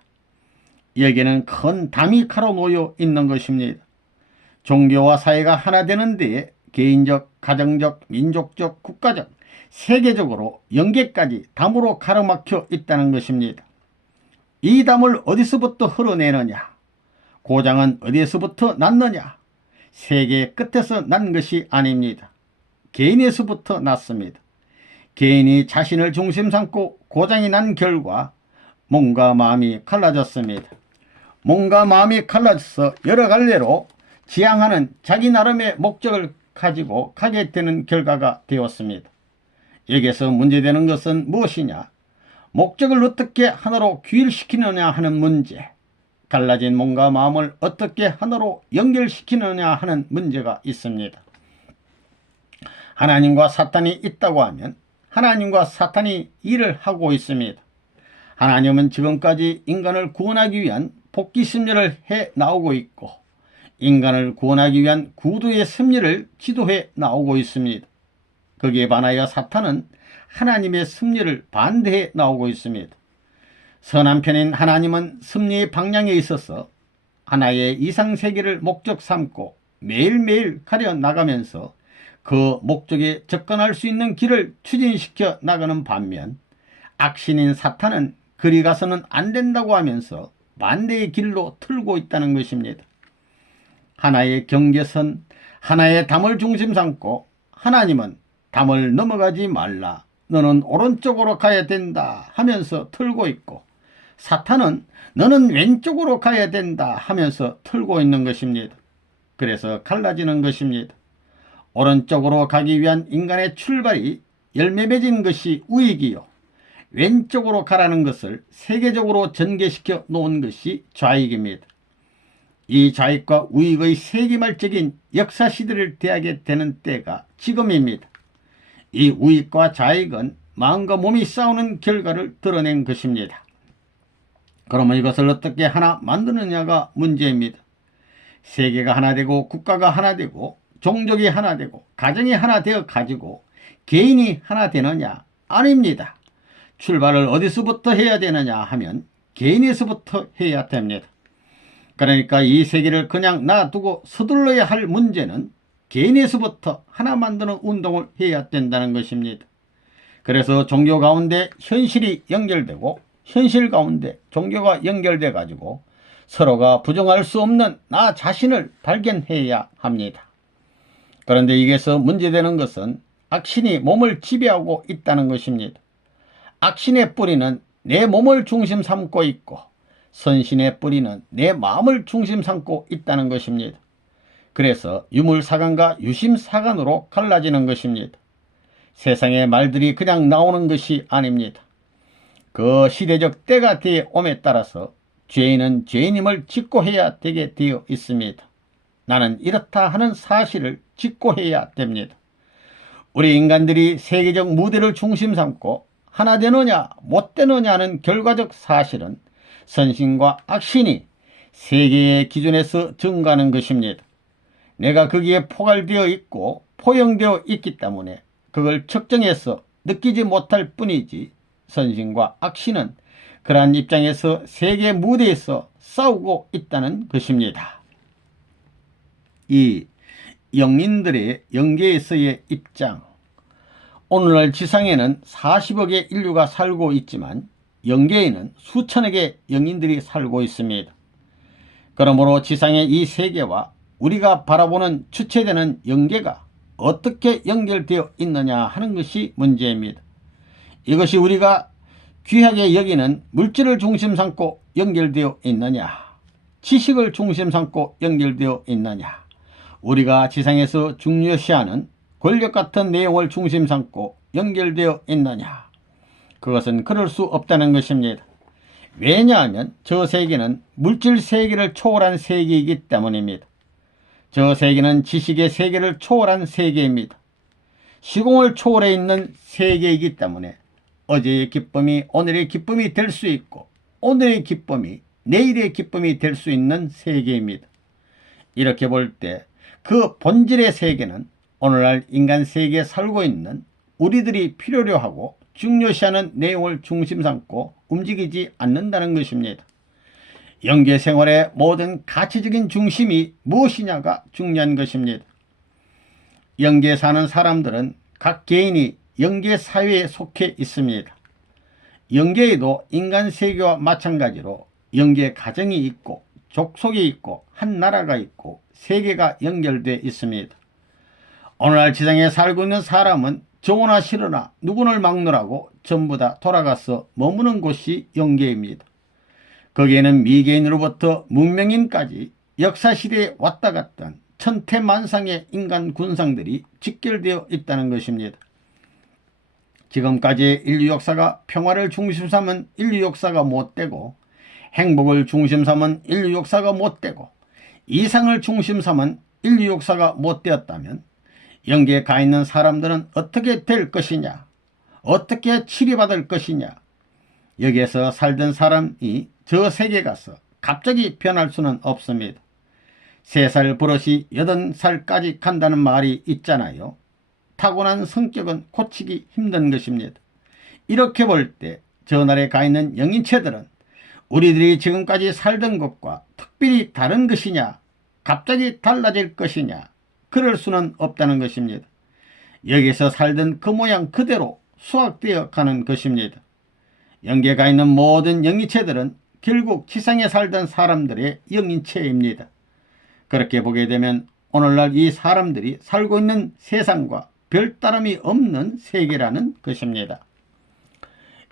여기에는 큰 담이 가로 놓여 있는 것입니다. 종교와 사회가 하나 되는 데에 개인적, 가정적, 민족적, 국가적, 세계적으로 영계까지 담으로 가로막혀 있다는 것입니다. 이 담을 어디서부터 흘러내느냐? 고장은 어디에서부터 났느냐? 세계의 끝에서 난 것이 아닙니다. 개인에서부터 났습니다. 개인이 자신을 중심 삼고 고장이 난 결과 몸과 마음이 갈라졌습니다. 몸과 마음이 갈라져서 여러 갈래로 지향하는 자기 나름의 목적을 가지고 가게 되는 결과가 되었습니다. 여기에서 문제되는 것은 무엇이냐? 목적을 어떻게 하나로 규율시키느냐 하는 문제, 갈라진 몸과 마음을 어떻게 하나로 연결시키느냐 하는 문제가 있습니다. 하나님과 사탄이 있다고 하면 하나님과 사탄이 일을 하고 있습니다. 하나님은 지금까지 인간을 구원하기 위한 복귀 섭리를 해 나오고 있고 인간을 구원하기 위한 구두의 섭리를 지도해 나오고 있습니다. 거기에 반하여 사탄은 하나님의 섭리를 반대해 나오고 있습니다. 선한 편인 하나님은 섭리의 방향에 있어서 하나의 이상세계를 목적 삼고 매일매일 가려나가면서 그 목적에 접근할 수 있는 길을 추진시켜 나가는 반면, 악신인 사탄은 그리 가서는 안 된다고 하면서 반대의 길로 틀고 있다는 것입니다. 하나의 경계선, 하나의 담을 중심 삼고 하나님은 담을 넘어가지 말라, 너는 오른쪽으로 가야 된다 하면서 틀고 있고, 사탄은 너는 왼쪽으로 가야 된다 하면서 틀고 있는 것입니다. 그래서 갈라지는 것입니다. 오른쪽으로 가기 위한 인간의 출발이 열매 맺은 것이 우익이요, 왼쪽으로 가라는 것을 세계적으로 전개시켜 놓은 것이 좌익입니다. 이 좌익과 우익의 세기말적인 역사시대를 대하게 되는 때가 지금입니다. 이 우익과 좌익은 마음과 몸이 싸우는 결과를 드러낸 것입니다. 그러면 이것을 어떻게 하나 만드느냐가 문제입니다. 세계가 하나 되고 국가가 하나 되고 종족이 하나 되고 가정이 하나 되어 가지고 개인이 하나 되느냐? 아닙니다. 출발을 어디서부터 해야 되느냐 하면 개인에서부터 해야 됩니다. 그러니까 이 세계를 그냥 놔두고 서둘러야 할 문제는 개인에서부터 하나 만드는 운동을 해야 된다는 것입니다. 그래서 종교 가운데 현실이 연결되고 현실 가운데 종교가 연결돼 가지고 서로가 부정할 수 없는 나 자신을 발견해야 합니다. 그런데 여기서 문제되는 것은 악신이 몸을 지배하고 있다는 것입니다. 악신의 뿌리는 내 몸을 중심 삼고 있고 선신의 뿌리는 내 마음을 중심 삼고 있다는 것입니다. 그래서 유물사관과 유심사관으로 갈라지는 것입니다. 세상의 말들이 그냥 나오는 것이 아닙니다. 그 시대적 때가 되어 옴에 따라서 죄인은 죄인임을 직고해야 되게 되어 있습니다. 나는 이렇다 하는 사실을 직고해야 됩니다. 우리 인간들이 세계적 무대를 중심 삼고 하나 되느냐 못 되느냐는 결과적 사실은 선신과 악신이 세계의 기준에서 증가하는 것입니다. 내가 거기에 포괄되어 있고 포용되어 있기 때문에 그걸 측정해서 느끼지 못할 뿐이지, 선신과 악신은 그러한 입장에서 세계 무대에서 싸우고 있다는 것입니다. 이 영인들의 영계에서의 입장. 오늘날 지상에는 40억의 인류가 살고 있지만 영계에는 수천억의 영인들이 살고 있습니다. 그러므로 지상의 이 세계와 우리가 바라보는 주체되는 영계가 어떻게 연결되어 있느냐 하는 것이 문제입니다. 이것이 우리가 귀하게 여기는 물질을 중심 삼고 연결되어 있느냐, 지식을 중심 삼고 연결되어 있느냐, 우리가 지상에서 중요시하는 권력 같은 내용을 중심 삼고 연결되어 있느냐, 그것은 그럴 수 없다는 것입니다. 왜냐하면 저 세계는 물질 세계를 초월한 세계이기 때문입니다. 저 세계는 지식의 세계를 초월한 세계입니다. 시공을 초월해 있는 세계이기 때문에 어제의 기쁨이 오늘의 기쁨이 될 수 있고 오늘의 기쁨이 내일의 기쁨이 될 수 있는 세계입니다. 이렇게 볼 때 그 본질의 세계는 오늘날 인간 세계에 살고 있는 우리들이 필요로 하고 중요시하는 내용을 중심 삼고 움직이지 않는다는 것입니다. 영계 생활의 모든 가치적인 중심이 무엇이냐가 중요한 것입니다. 영계에 사는 사람들은 각 개인이 영계 사회에 속해 있습니다. 영계에도 인간 세계와 마찬가지로 영계 가정이 있고 족속이 있고 한 나라가 있고 세계가 연결되어 있습니다. 오늘날 지상에 살고 있는 사람은 정오나 싫으나 누구를 막느라고 전부 다 돌아가서 머무는 곳이 영계입니다. 거기에는 미개인으로부터 문명인까지 역사시대에 왔다 갔던 천태만상의 인간 군상들이 직결되어 있다는 것입니다. 지금까지 인류 역사가 평화를 중심 삼은 인류 역사가 못되고, 행복을 중심 삼은 인류 역사가 못되고, 이상을 중심 삼은 인류 역사가 못되었다면 영계에 가 있는 사람들은 어떻게 될 것이냐, 어떻게 치료받을 것이냐, 여기에서 살던 사람이 저 세계에 가서 갑자기 변할 수는 없습니다. 3살 버릇이 8살까지 간다는 말이 있잖아요. 타고난 성격은 고치기 힘든 것입니다. 이렇게 볼 때 저날에 가 있는 영인체들은 우리들이 지금까지 살던 것과 특별히 다른 것이냐, 갑자기 달라질 것이냐, 그럴 수는 없다는 것입니다. 여기서 살던 그 모양 그대로 수확되어 가는 것입니다. 영계에 가 있는 모든 영인체들은 결국 지상에 살던 사람들의 영인체입니다. 그렇게 보게 되면 오늘날 이 사람들이 살고 있는 세상과 별다름이 없는 세계라는 것입니다.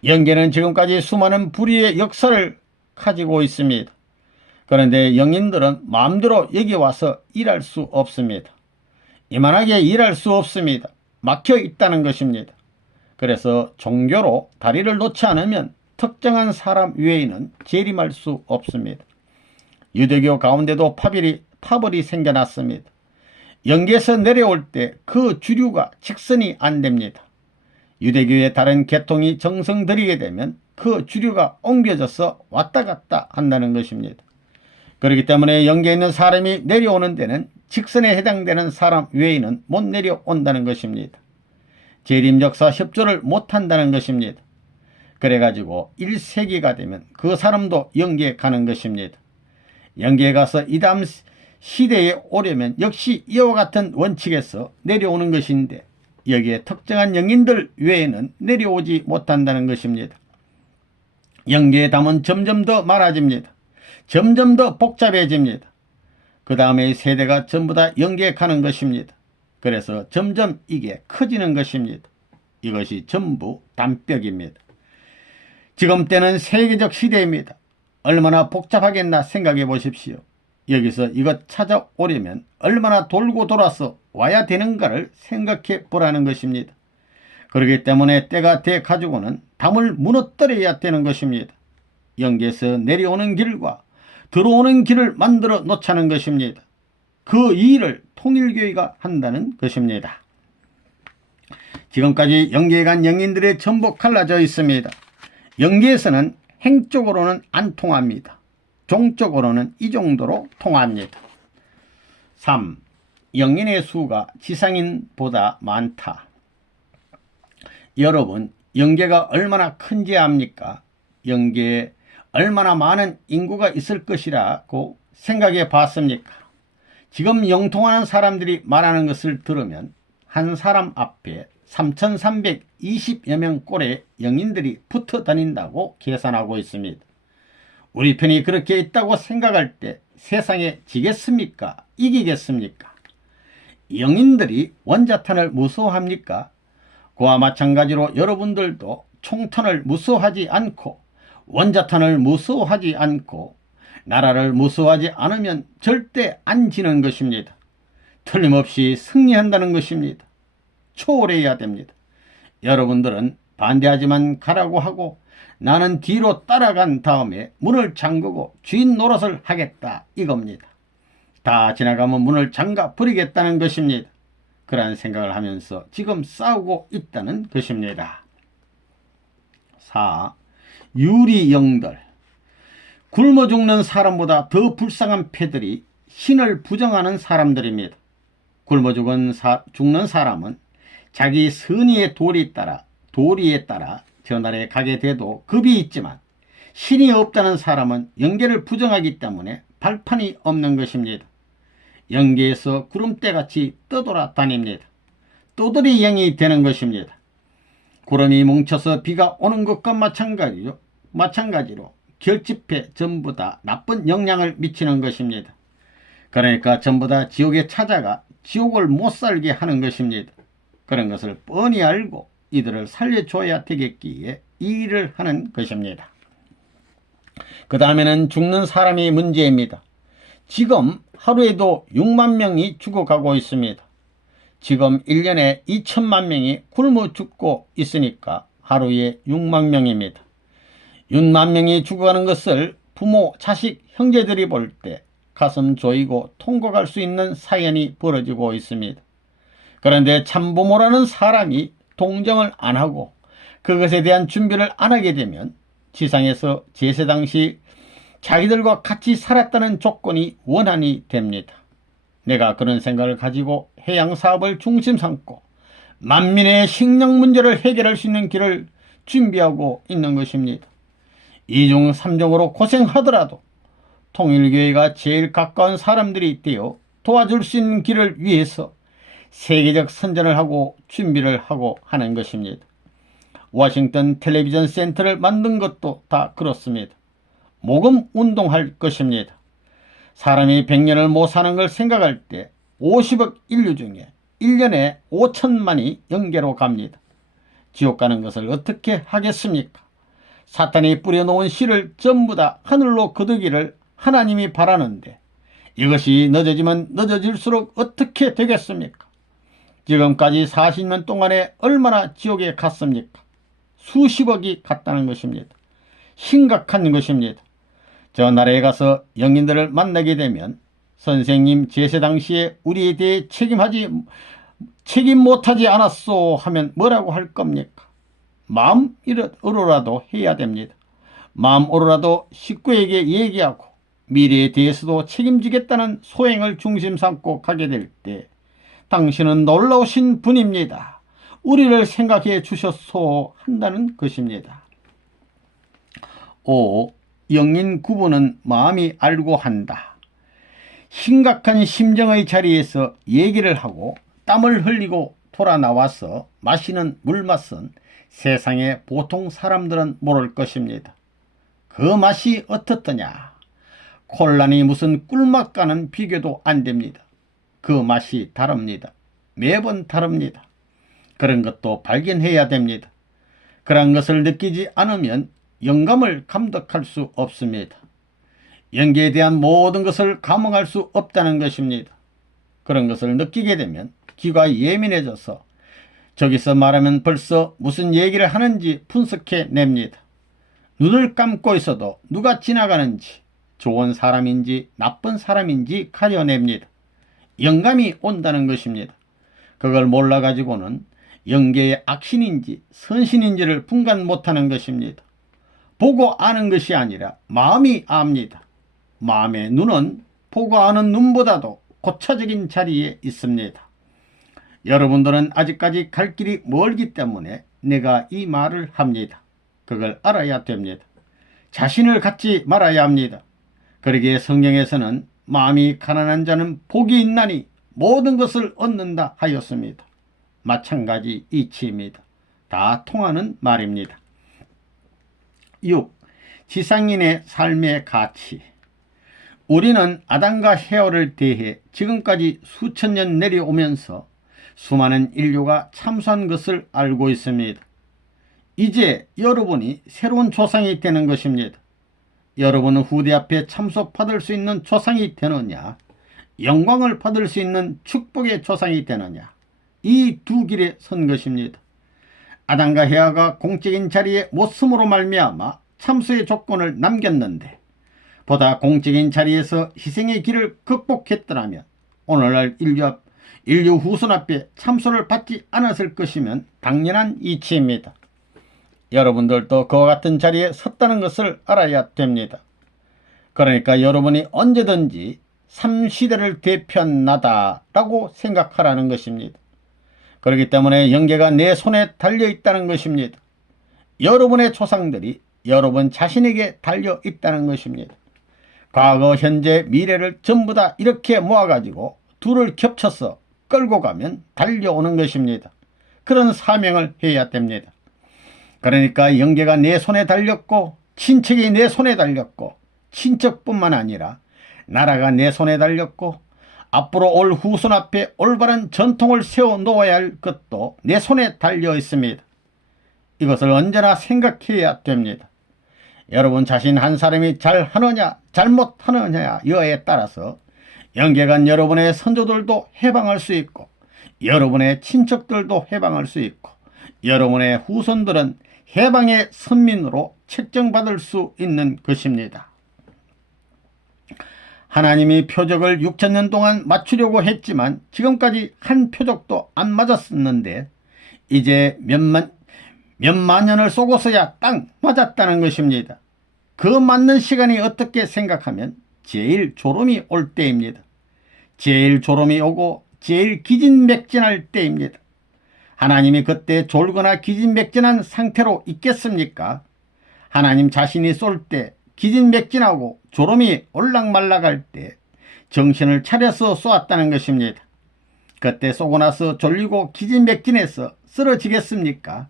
영계는 지금까지 수많은 불의의 역사를 가지고 있습니다. 그런데 영인들은 마음대로 여기 와서 일할 수 없습니다. 이만하게 일할 수 없습니다. 막혀 있다는 것입니다. 그래서 종교로 다리를 놓지 않으면 특정한 사람 외에는 재림할 수 없습니다. 유대교 가운데도 파벌이 생겨났습니다. 영계에서 내려올 때 그 주류가 직선이 안 됩니다. 유대교의 다른 계통이 정성 들이게 되면 그 주류가 옮겨져서 왔다 갔다 한다는 것입니다. 그렇기 때문에 영계에 있는 사람이 내려오는 데는 직선에 해당되는 사람 외에는 못 내려온다는 것입니다. 재림 역사 협조를 못한다는 것입니다. 그래가지고 1세기가 되면 그 사람도 영계에 가는 것입니다. 영계에 가서 이 다음 시대에 오려면 역시 이와 같은 원칙에서 내려오는 것인데 여기에 특정한 영인들 외에는 내려오지 못한다는 것입니다. 영계의 담은 점점 더 많아집니다. 점점 더 복잡해집니다. 그 다음에 세대가 전부 다 영계에 가는 것입니다. 그래서 점점 이게 커지는 것입니다. 이것이 전부 담벽입니다. 지금 때는 세계적 시대입니다. 얼마나 복잡하겠나 생각해 보십시오. 여기서 이것 찾아오려면 얼마나 돌고 돌아서 와야 되는가를 생각해 보라는 것입니다. 그렇기 때문에 때가 돼 가지고는 담을 무너뜨려야 되는 것입니다. 영계에서 내려오는 길과 들어오는 길을 만들어 놓자는 것입니다. 그 일을 통일교회가 한다는 것입니다. 지금까지 영계에 간 영인들의 전부 갈라져 있습니다. 영계에서는 행적으로는 안 통합니다. 종적으로는 이 정도로 통합니다. 3. 영인의 수가 지상인보다 많다. 여러분, 영계가 얼마나 큰지 압니까? 영계에 얼마나 많은 인구가 있을 것이라고 생각해 봤습니까? 지금 영통하는 사람들이 말하는 것을 들으면 한 사람 앞에 3,320여 명 꼴의 영인들이 붙어 다닌다고 계산하고 있습니다. 우리 편이 그렇게 있다고 생각할 때 세상에 지겠습니까? 이기겠습니까? 영인들이 원자탄을 무서워합니까? 그와 마찬가지로 여러분들도 총탄을 무서워하지 않고 원자탄을 무서워하지 않고 나라를 무서워하지 않으면 절대 안 지는 것입니다. 틀림없이 승리한다는 것입니다. 초월해야 됩니다. 여러분들은 반대하지만 가라고 하고 나는 뒤로 따라간 다음에 문을 잠그고 주인 노릇을 하겠다 이겁니다. 다 지나가면 문을 잠가 버리겠다는 것입니다. 그러한 생각을 하면서 지금 싸우고 있다는 것입니다. 4. 유리영들. 굶어 죽는 사람보다 더 불쌍한 패들이 신을 부정하는 사람들입니다. 굶어 죽는 사람은 자기 선의의 도리에 따라 저날에 가게 돼도 급이 있지만 신이 없다는 사람은 영계를 부정하기 때문에 발판이 없는 것입니다. 영계에서 구름대같이 떠돌아 다닙니다. 떠돌이 영이 되는 것입니다. 구름이 뭉쳐서 비가 오는 것과 마찬가지로 결집해 전부 다 나쁜 영향을 미치는 것입니다. 그러니까 전부 다 지옥에 찾아가 지옥을 못 살게 하는 것입니다. 그런 것을 뻔히 알고 이들을 살려줘야 되겠기에 이 일을 하는 것입니다. 그 다음에는 죽는 사람이 문제입니다. 지금 하루에도 6만 명이 죽어가고 있습니다. 지금 1년에 2천만 명이 굶어 죽고 있으니까 하루에 6만 명입니다. 6만 명이 죽어가는 것을 부모, 자식, 형제들이 볼 때 가슴 조이고 통곡할 수 있는 사연이 벌어지고 있습니다. 그런데 참부모라는 사람이 동정을 안 하고 그것에 대한 준비를 안 하게 되면 지상에서 제세 당시 자기들과 같이 살았다는 조건이 원한이 됩니다. 내가 그런 생각을 가지고 해양사업을 중심 삼고 만민의 식량 문제를 해결할 수 있는 길을 준비하고 있는 것입니다. 2중 3중으로 고생하더라도 통일교회가 제일 가까운 사람들이 되어 도와줄 수 있는 길을 위해서 세계적 선전을 하고 준비를 하고 하는 것입니다. 워싱턴 텔레비전 센터를 만든 것도 다 그렇습니다. 모금 운동할 것입니다. 사람이 100년을 못 사는 걸 생각할 때 50억 인류 중에 1년에 5천만이 영계로 갑니다. 지옥 가는 것을 어떻게 하겠습니까? 사탄이 뿌려놓은 씨를 전부 다 하늘로 거두기를 하나님이 바라는데 이것이 늦어지면 늦어질수록 어떻게 되겠습니까? 지금까지 40년 동안에 얼마나 지옥에 갔습니까? 수십억이 갔다는 것입니다. 심각한 것입니다. 저 나라에 가서 영인들을 만나게 되면 선생님 제세 당시에 우리에 대해 책임 못하지 않았소 하면 뭐라고 할 겁니까? 마음으로라도 해야 됩니다. 마음으로라도 식구에게 얘기하고 미래에 대해서도 책임지겠다는 소행을 중심 삼고 가게 될 때 당신은 놀라우신 분입니다. 우리를 생각해 주셨소 한다는 것입니다. 5. 영인 구분은 마음이 알고 한다. 심각한 심정의 자리에서 얘기를 하고 땀을 흘리고 돌아 나와서 마시는 물맛은 세상의 보통 사람들은 모를 것입니다. 그 맛이 어떻더냐? 콜라니 무슨 꿀맛과는 비교도 안 됩니다. 그 맛이 다릅니다. 매번 다릅니다. 그런 것도 발견해야 됩니다. 그런 것을 느끼지 않으면 영감을 감독할 수 없습니다. 연기에 대한 모든 것을 감흥할 수 없다는 것입니다. 그런 것을 느끼게 되면 귀가 예민해져서 저기서 말하면 벌써 무슨 얘기를 하는지 분석해 냅니다. 눈을 감고 있어도 누가 지나가는지 좋은 사람인지 나쁜 사람인지 가려냅니다. 영감이 온다는 것입니다. 그걸 몰라가지고는 영계의 악신인지 선신인지를 분간 못하는 것입니다. 보고 아는 것이 아니라 마음이 압니다. 마음의 눈은 보고 아는 눈보다도 고차적인 자리에 있습니다. 여러분들은 아직까지 갈 길이 멀기 때문에 내가 이 말을 합니다. 그걸 알아야 됩니다. 자신을 갖지 말아야 합니다. 그러기에 성경에서는 마음이 가난한 자는 복이 있나니 모든 것을 얻는다 하였습니다. 마찬가지 이치입니다. 다 통하는 말입니다. 6. 지상인의 삶의 가치. 우리는 아담과 헤어를 대해 지금까지 수천 년 내려오면서 수많은 인류가 참수한 것을 알고 있습니다. 이제 여러분이 새로운 조상이 되는 것입니다. 여러분은 후대 앞에 참석받을 수 있는 조상이 되느냐, 영광을 받을 수 있는 축복의 조상이 되느냐, 이 두 길에 선 것입니다. 아담과 헤아가 공적인 자리에 못 섬으로 말미암아 참수의 조건을 남겼는데 보다 공적인 자리에서 희생의 길을 극복했더라면 오늘날 인류 후손 앞에 참수를 받지 않았을 것이면 당연한 이치입니다. 여러분들도 그와 같은 자리에 섰다는 것을 알아야 됩니다. 그러니까 여러분이 언제든지 삼시대를 대표한 나다라고 생각하라는 것입니다. 그렇기 때문에 영계가 내 손에 달려있다는 것입니다. 여러분의 조상들이 여러분 자신에게 달려있다는 것입니다. 과거, 현재, 미래를 전부 다 이렇게 모아가지고 둘을 겹쳐서 끌고 가면 달려오는 것입니다. 그런 사명을 해야 됩니다. 그러니까 영계가 내 손에 달렸고 친척이 내 손에 달렸고 친척뿐만 아니라 나라가 내 손에 달렸고 앞으로 올 후손 앞에 올바른 전통을 세워 놓아야 할 것도 내 손에 달려 있습니다. 이것을 언제나 생각해야 됩니다. 여러분 자신 한 사람이 잘하느냐 잘못하느냐에 따라서 영계간 여러분의 선조들도 해방할 수 있고 여러분의 친척들도 해방할 수 있고 여러분의 후손들은 해방의 선민으로 책정받을 수 있는 것입니다. 하나님이 표적을 6천년 동안 맞추려고 했지만 지금까지 한 표적도 안 맞았었는데 이제 몇만 년을 쏘고서야 딱 맞았다는 것입니다. 그 맞는 시간이 어떻게 생각하면 제일 졸음이 올 때입니다. 제일 졸음이 오고 제일 기진맥진할 때입니다. 하나님이 그때 졸거나 기진맥진한 상태로 있겠습니까? 하나님 자신이 쏠 때 기진맥진하고 졸음이 올락말락할 때 정신을 차려서 쏘았다는 것입니다. 그때 쏘고 나서 졸리고 기진맥진해서 쓰러지겠습니까?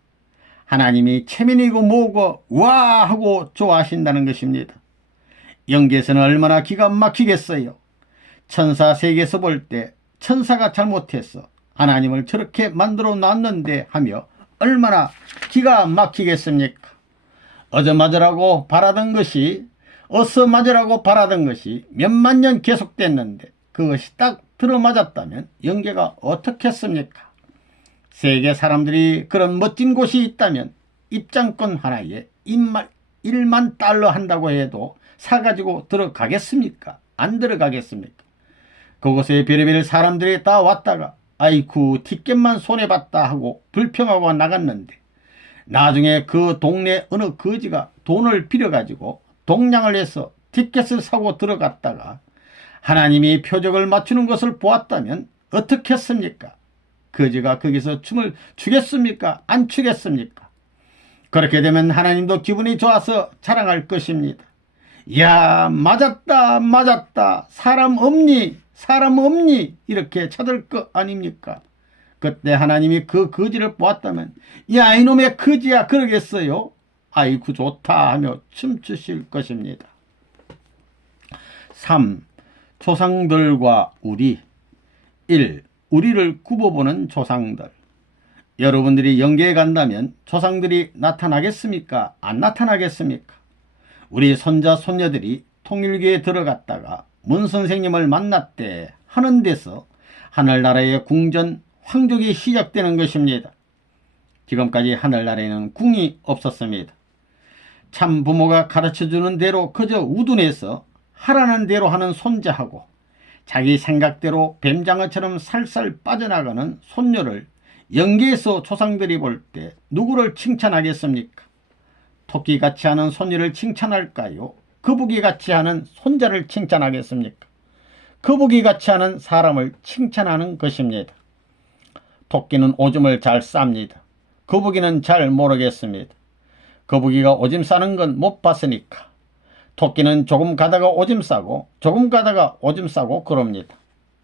하나님이 체면이고 뭐고 와 하고 좋아하신다는 것입니다. 영계에서는 얼마나 기가 막히겠어요. 천사 세계에서 볼 때 천사가 잘못해서 하나님을 저렇게 만들어 놨는데 하며 얼마나 기가 막히겠습니까? 어서 맞으라고 바라던 것이 어서 맞으라고 바라던 것이 몇만 년 계속됐는데 그것이 딱 들어맞았다면 영계가 어떻겠습니까? 세계 사람들이 그런 멋진 곳이 있다면 입장권 하나에 1만 달러 한다고 해도 사가지고 들어가겠습니까? 안 들어가겠습니까? 그곳에 별의별 사람들이 다 왔다가 아이쿠 티켓만 손해봤다 하고 불평하고 나갔는데 나중에 그 동네 어느 거지가 돈을 빌어가지고 동냥을 해서 티켓을 사고 들어갔다가 하나님이 표적을 맞추는 것을 보았다면 어떻겠습니까? 거지가 거기서 춤을 추겠습니까? 안 추겠습니까? 그렇게 되면 하나님도 기분이 좋아서 자랑할 것입니다. 야, 맞았다 맞았다 사람 없니 사람 없니 이렇게 찾을 거 아닙니까? 그때 하나님이 그 거지를 보았다면 야 이놈의 거지야 그러겠어요? 아이고 좋다 하며 춤추실 것입니다. 3. 조상들과 우리. 1. 우리를 굽어보는 조상들. 여러분들이 영계에 간다면 조상들이 나타나겠습니까? 안 나타나겠습니까? 우리 손자 손녀들이 통일교에 들어갔다가 문 선생님을 만났대 하는 데서 하늘나라의 궁전 황족이 시작되는 것입니다. 지금까지 하늘나라에는 궁이 없었습니다. 참 부모가 가르쳐주는 대로 그저 우둔해서 하라는 대로 하는 손자하고 자기 생각대로 뱀장어처럼 살살 빠져나가는 손녀를 영계에서 조상들이 볼 때 누구를 칭찬하겠습니까? 토끼같이 하는 손녀를 칭찬할까요? 거북이같이 하는 손자를 칭찬하겠습니까? 거북이같이 하는 사람을 칭찬하는 것입니다. 토끼는 오줌을 잘 쌉니다. 거북이는 잘 모르겠습니다. 거북이가 오줌 싸는 건 못 봤으니까. 토끼는 조금 가다가 오줌 싸고 조금 가다가 오줌 싸고 그럽니다.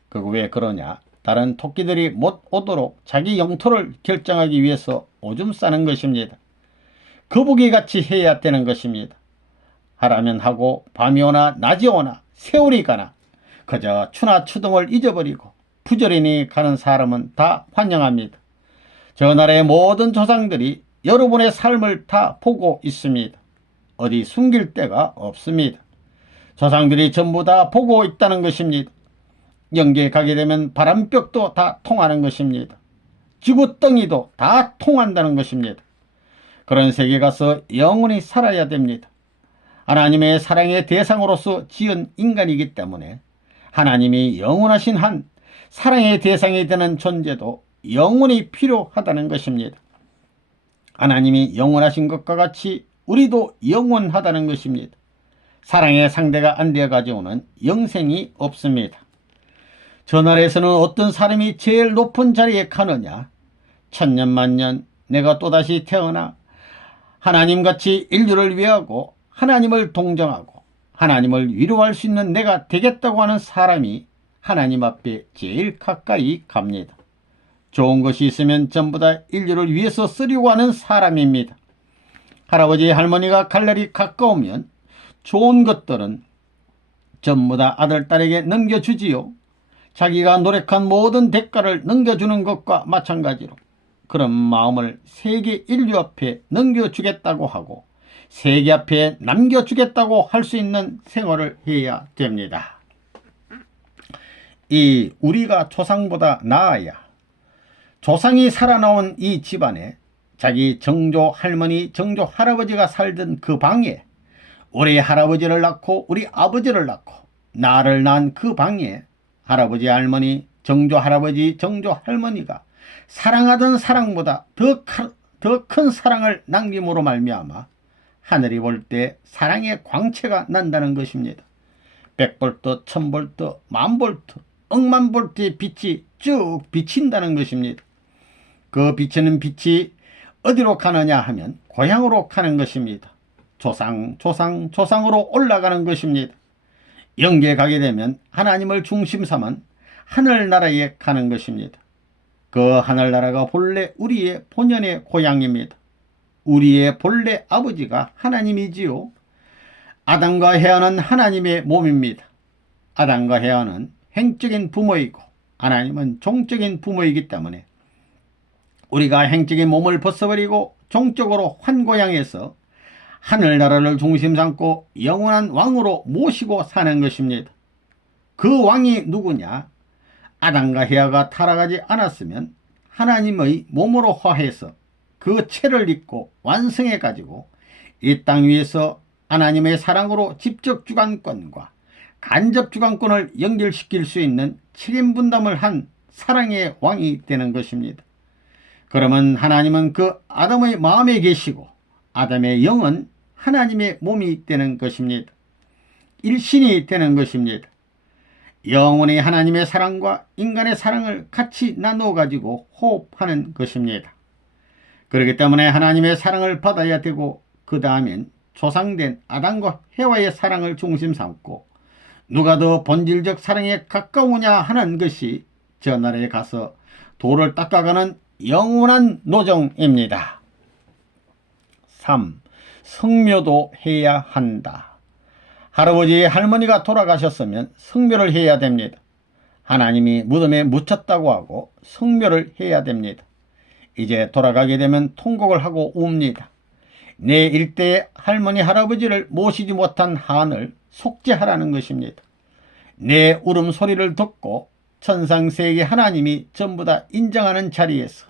그거 왜 그러냐? 다른 토끼들이 못 오도록 자기 영토를 결정하기 위해서 오줌 싸는 것입니다. 거북이같이 해야 되는 것입니다. 하라면 하고 밤이 오나 낮이 오나 세월이 가나 그저 추나 추동을 잊어버리고 부지런히 가는 사람은 다 환영합니다. 저 나라의 모든 조상들이 여러분의 삶을 다 보고 있습니다. 어디 숨길 데가 없습니다. 조상들이 전부 다 보고 있다는 것입니다. 영계에 가게 되면 바람벽도 다 통하는 것입니다. 지구덩이도 다 통한다는 것입니다. 그런 세계 가서 영원히 살아야 됩니다. 하나님의 사랑의 대상으로서 지은 인간이기 때문에 하나님이 영원하신 한 사랑의 대상이 되는 존재도 영원히 필요하다는 것입니다. 하나님이 영원하신 것과 같이 우리도 영원하다는 것입니다. 사랑의 상대가 안 되어 가지고는 영생이 없습니다. 저 나라에서는 어떤 사람이 제일 높은 자리에 가느냐? 천년만년 내가 또다시 태어나 하나님같이 인류를 위하고 하나님을 동정하고 하나님을 위로할 수 있는 내가 되겠다고 하는 사람이 하나님 앞에 제일 가까이 갑니다. 좋은 것이 있으면 전부 다 인류를 위해서 쓰려고 하는 사람입니다. 할아버지 할머니가 갈 날이 가까우면 좋은 것들은 전부 다 아들 딸에게 넘겨주지요. 자기가 노력한 모든 대가를 넘겨주는 것과 마찬가지로 그런 마음을 세계 인류 앞에 넘겨주겠다고 하고 세계 앞에 남겨주겠다고 할 수 있는 생활을 해야 됩니다. 이 우리가 조상보다 나아야 조상이 살아나온 이 집안에 자기 정조 할머니 정조 할아버지가 살던 그 방에 우리 할아버지를 낳고 우리 아버지를 낳고 나를 낳은 그 방에 할아버지 할머니 정조 할아버지 정조 할머니가 사랑하던 사랑보다 더 큰 사랑을 남김으로 말미암아 하늘이 볼 때 사랑의 광채가 난다는 것입니다. 100볼트, 1000볼트, 만볼트, 억만볼트의 빛이 쭉 비친다는 것입니다. 그 비치는 빛이 어디로 가느냐 하면 고향으로 가는 것입니다. 조상으로 올라가는 것입니다. 영계에 가게 되면 하나님을 중심 삼은 하늘나라에 가는 것입니다. 그 하늘나라가 본래 우리의 본연의 고향입니다. 우리의 본래 아버지가 하나님이지요. 아담과 헤아는 하나님의 몸입니다. 아담과 헤아는 행적인 부모이고 하나님은 종적인 부모이기 때문에 우리가 행적인 몸을 벗어버리고 종적으로 환고향에서 하늘나라를 중심 삼고 영원한 왕으로 모시고 사는 것입니다. 그 왕이 누구냐? 아담과 헤아가 타락하지 않았으면 하나님의 몸으로 화해서 그 체를 입고 완성해 가지고 이 땅 위에서 하나님의 사랑으로 직접 주관권과 간접 주관권을 연결시킬 수 있는 책임 분담을 한 사랑의 왕이 되는 것입니다. 그러면 하나님은 그 아담의 마음에 계시고 아담의 영은 하나님의 몸이 되는 것입니다. 일신이 되는 것입니다. 영원히 하나님의 사랑과 인간의 사랑을 같이 나누어 가지고 호흡하는 것입니다. 그렇기 때문에 하나님의 사랑을 받아야 되고 그 다음엔 조상된 아담과 헤와의 사랑을 중심 삼고 누가 더 본질적 사랑에 가까우냐 하는 것이 저 나라에 가서 돌을 닦아가는 영원한 노정입니다. 3. 성묘도 해야 한다. 할아버지 할머니가 돌아가셨으면 성묘를 해야 됩니다. 하나님이 무덤에 묻혔다고 하고 성묘를 해야 됩니다. 이제 돌아가게 되면 통곡을 하고 웁니다. 내 일대에 할머니 할아버지를 모시지 못한 한을 속죄하라는 것입니다. 내 울음소리를 듣고 천상세계 하나님이 전부 다 인정하는 자리에서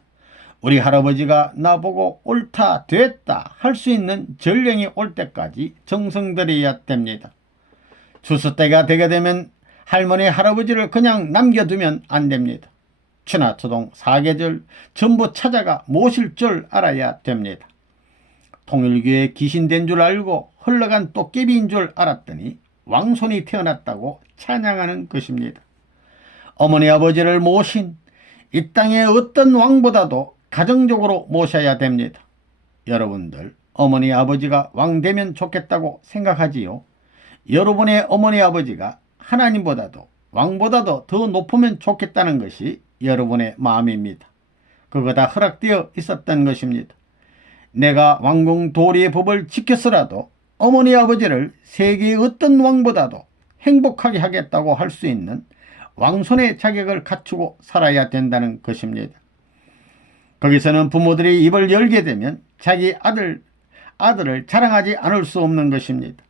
우리 할아버지가 나보고 옳다 됐다 할 수 있는 전령이 올 때까지 정성들여야 됩니다. 추수 때가 되게 되면 할머니 할아버지를 그냥 남겨두면 안 됩니다. 추나초동 사계절 전부 찾아가 모실 줄 알아야 됩니다. 통일교에 귀신된 줄 알고 흘러간 도깨비인 줄 알았더니 왕손이 태어났다고 찬양하는 것입니다. 어머니 아버지를 모신 이 땅의 어떤 왕보다도 가정적으로 모셔야 됩니다. 여러분들 어머니 아버지가 왕 되면 좋겠다고 생각하지요? 여러분의 어머니 아버지가 하나님보다도 왕보다도 더 높으면 좋겠다는 것이 여러분의 마음입니다. 그거 다 허락되어 있었던 것입니다. 내가 왕궁 도리의 법을 지켰으라도 어머니 아버지를 세계의 어떤 왕보다도 행복하게 하겠다고 할 수 있는 왕손의 자격을 갖추고 살아야 된다는 것입니다. 거기서는 부모들이 입을 열게 되면 자기 아들을 자랑하지 않을 수 없는 것입니다.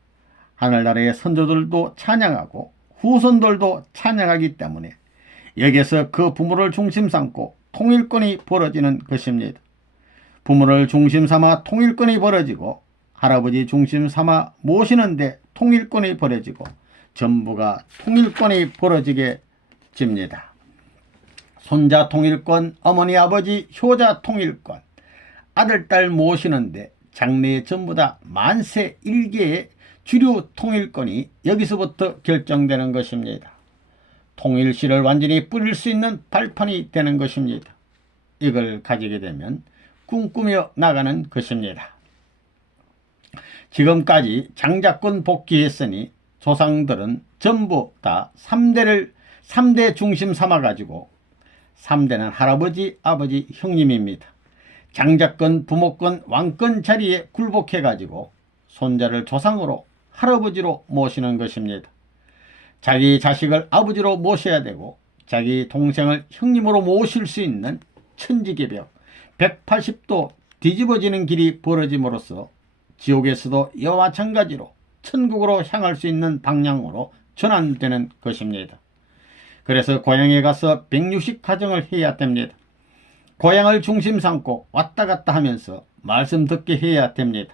하늘나라의 선조들도 찬양하고 후손들도 찬양하기 때문에 여기서 그 부모를 중심 삼고 통일권이 벌어지는 것입니다. 부모를 중심 삼아 통일권이 벌어지고 할아버지 중심 삼아 모시는데 통일권이 벌어지고 전부가 통일권이 벌어지게 됩니다. 손자 통일권, 어머니 아버지 효자 통일권, 아들 딸 모시는데 장래에 전부 다 만세 일개의 주류 통일권이 여기서부터 결정되는 것입니다. 통일씨를 완전히 뿌릴 수 있는 발판이 되는 것입니다. 이걸 가지게 되면 꿈꾸며 나가는 것입니다. 지금까지 장자권 복귀했으니 조상들은 전부 다 3대 중심 삼아 가지고 3대는 할아버지, 아버지, 형님입니다. 장자권, 부모권, 왕권 자리에 굴복해 가지고 손자를 조상으로 할아버지로 모시는 것입니다. 자기 자식을 아버지로 모셔야 되고 자기 동생을 형님으로 모실 수 있는 천지개벽 180도 뒤집어지는 길이 벌어짐으로써 지옥에서도 이와 마찬가지로 천국으로 향할 수 있는 방향으로 전환되는 것입니다. 그래서 고향에 가서 160 가정을 해야 됩니다. 고향을 중심 삼고 왔다 갔다 하면서 말씀 듣게 해야 됩니다.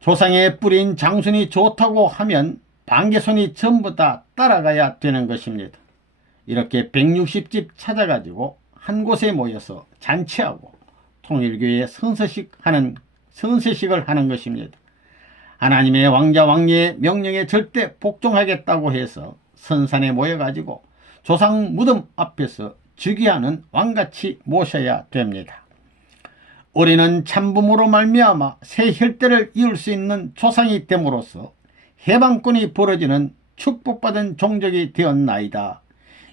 조상의 뿌린 장순이 좋다고 하면 반개손이 전부 다 따라가야 되는 것입니다. 이렇게 160집 찾아가지고 한 곳에 모여서 잔치하고 통일교회 선세식을 하는 것입니다. 하나님의 왕자 왕녀의 명령에 절대 복종하겠다고 해서 선산에 모여가지고 조상 무덤 앞에서 즉위하는 왕같이 모셔야 됩니다. 우리는 참부모로 말미암아 새 혈대를 이을 수 있는 조상이 됨으로써 해방권이 벌어지는 축복받은 종족이 되었나이다.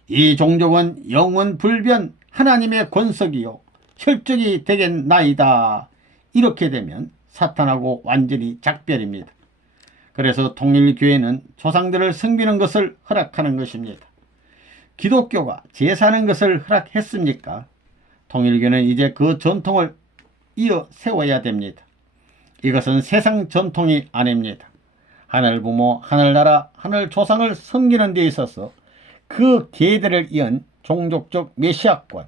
이 종족은 영원 불변 하나님의 권석이요 혈족이 되겠나이다. 이렇게 되면 사탄하고 완전히 작별입니다. 그래서 통일교회는 조상들을 섬기는 것을 허락하는 것입니다. 기독교가 제사하는 것을 허락했습니까? 통일교는 이제 그 전통을 이어 세워야 됩니다. 이것은 세상 전통이 아닙니다. 하늘부모, 하늘나라, 하늘조상을 섬기는 데 있어서 그 계대를 이은 종족적 메시아권,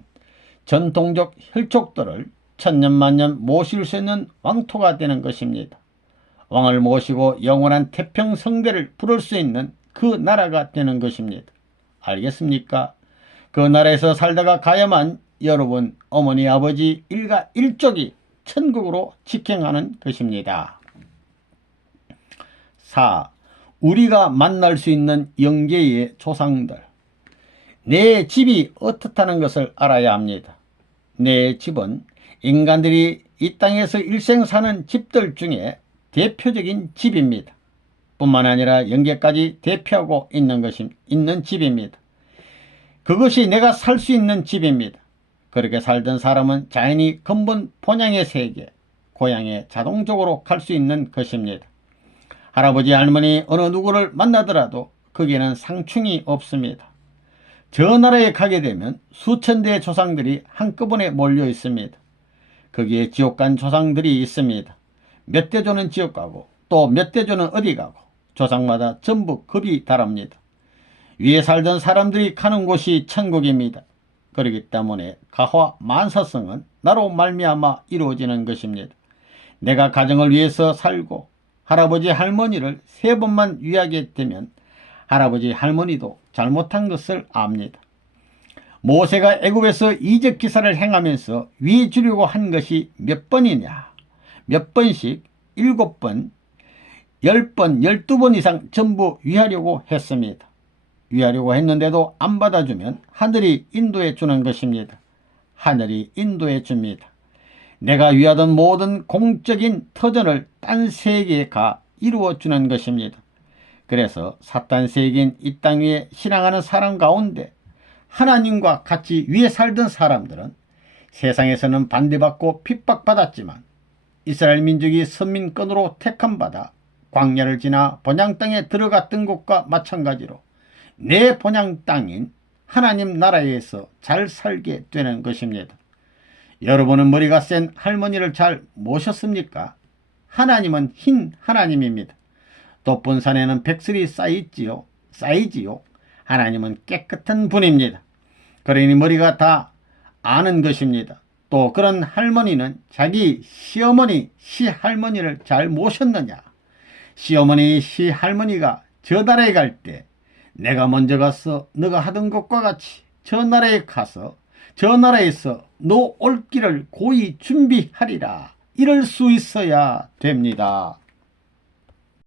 전통적 혈족들을 천년만년 모실 수 있는 왕토가 되는 것입니다. 왕을 모시고 영원한 태평성대를 부를 수 있는 그 나라가 되는 것입니다. 알겠습니까? 그 나라에서 살다가 가야만 여러분, 어머니, 아버지 일가 일족이 천국으로 직행하는 것입니다. 4. 우리가 만날 수 있는 영계의 조상들. 내 집이 어떻다는 것을 알아야 합니다. 내 집은 인간들이 이 땅에서 일생 사는 집들 중에 대표적인 집입니다. 뿐만 아니라 영계까지 대표하고 있는 집입니다. 그것이 내가 살 수 있는 집입니다. 그렇게 살던 사람은 자연히 근본 본향의 세계, 고향에 자동적으로 갈 수 있는 것입니다. 할아버지, 할머니 어느 누구를 만나더라도 거기에는 상충이 없습니다. 저 나라에 가게 되면 수천 대의 조상들이 한꺼번에 몰려 있습니다. 거기에 지옥 간 조상들이 있습니다. 몇 대조는 지옥 가고 또 몇 대조는 어디 가고 조상마다 전부 급이 다릅니다. 위에 살던 사람들이 가는 곳이 천국입니다. 그렇기 때문에 가화 만사성은 나로 말미암아 이루어지는 것입니다. 내가 가정을 위해서 살고 할아버지 할머니를 3번만 위하게 되면 할아버지 할머니도 잘못한 것을 압니다. 모세가 애굽에서 이적 기사를 행하면서 위해 주려고 한 것이 몇 번이냐? 몇 번씩 7번, 10번, 12번 이상 전부 위하려고 했습니다. 위하려고 했는데도 안 받아주면 하늘이 인도해 주는 것입니다. 하늘이 인도해 줍니다. 내가 위하던 모든 공적인 터전을 딴 세계에 가 이루어 주는 것입니다. 그래서 사탄 세계인 이 땅 위에 신앙하는 사람 가운데 하나님과 같이 위에 살던 사람들은 세상에서는 반대받고 핍박받았지만 이스라엘 민족이 선민권으로 택함받아 광야를 지나 본향 땅에 들어갔던 것과 마찬가지로 내 본향 땅인 하나님 나라에서 잘 살게 되는 것입니다. 여러분은 머리가 센 할머니를 잘 모셨습니까? 하나님은 흰 하나님입니다. 돋본 산에는 백설이 쌓이지요. 하나님은 깨끗한 분입니다. 그러니 머리가 다 아는 것입니다. 또 그런 할머니는 자기 시어머니, 시할머니를 잘 모셨느냐? 시어머니, 시할머니가 저 나라에 갈 때 내가 먼저 가서 너가 하던 것과 같이 저 나라에 가서 저 나라에서 너 올 길을 고이 준비하리라. 이럴 수 있어야 됩니다.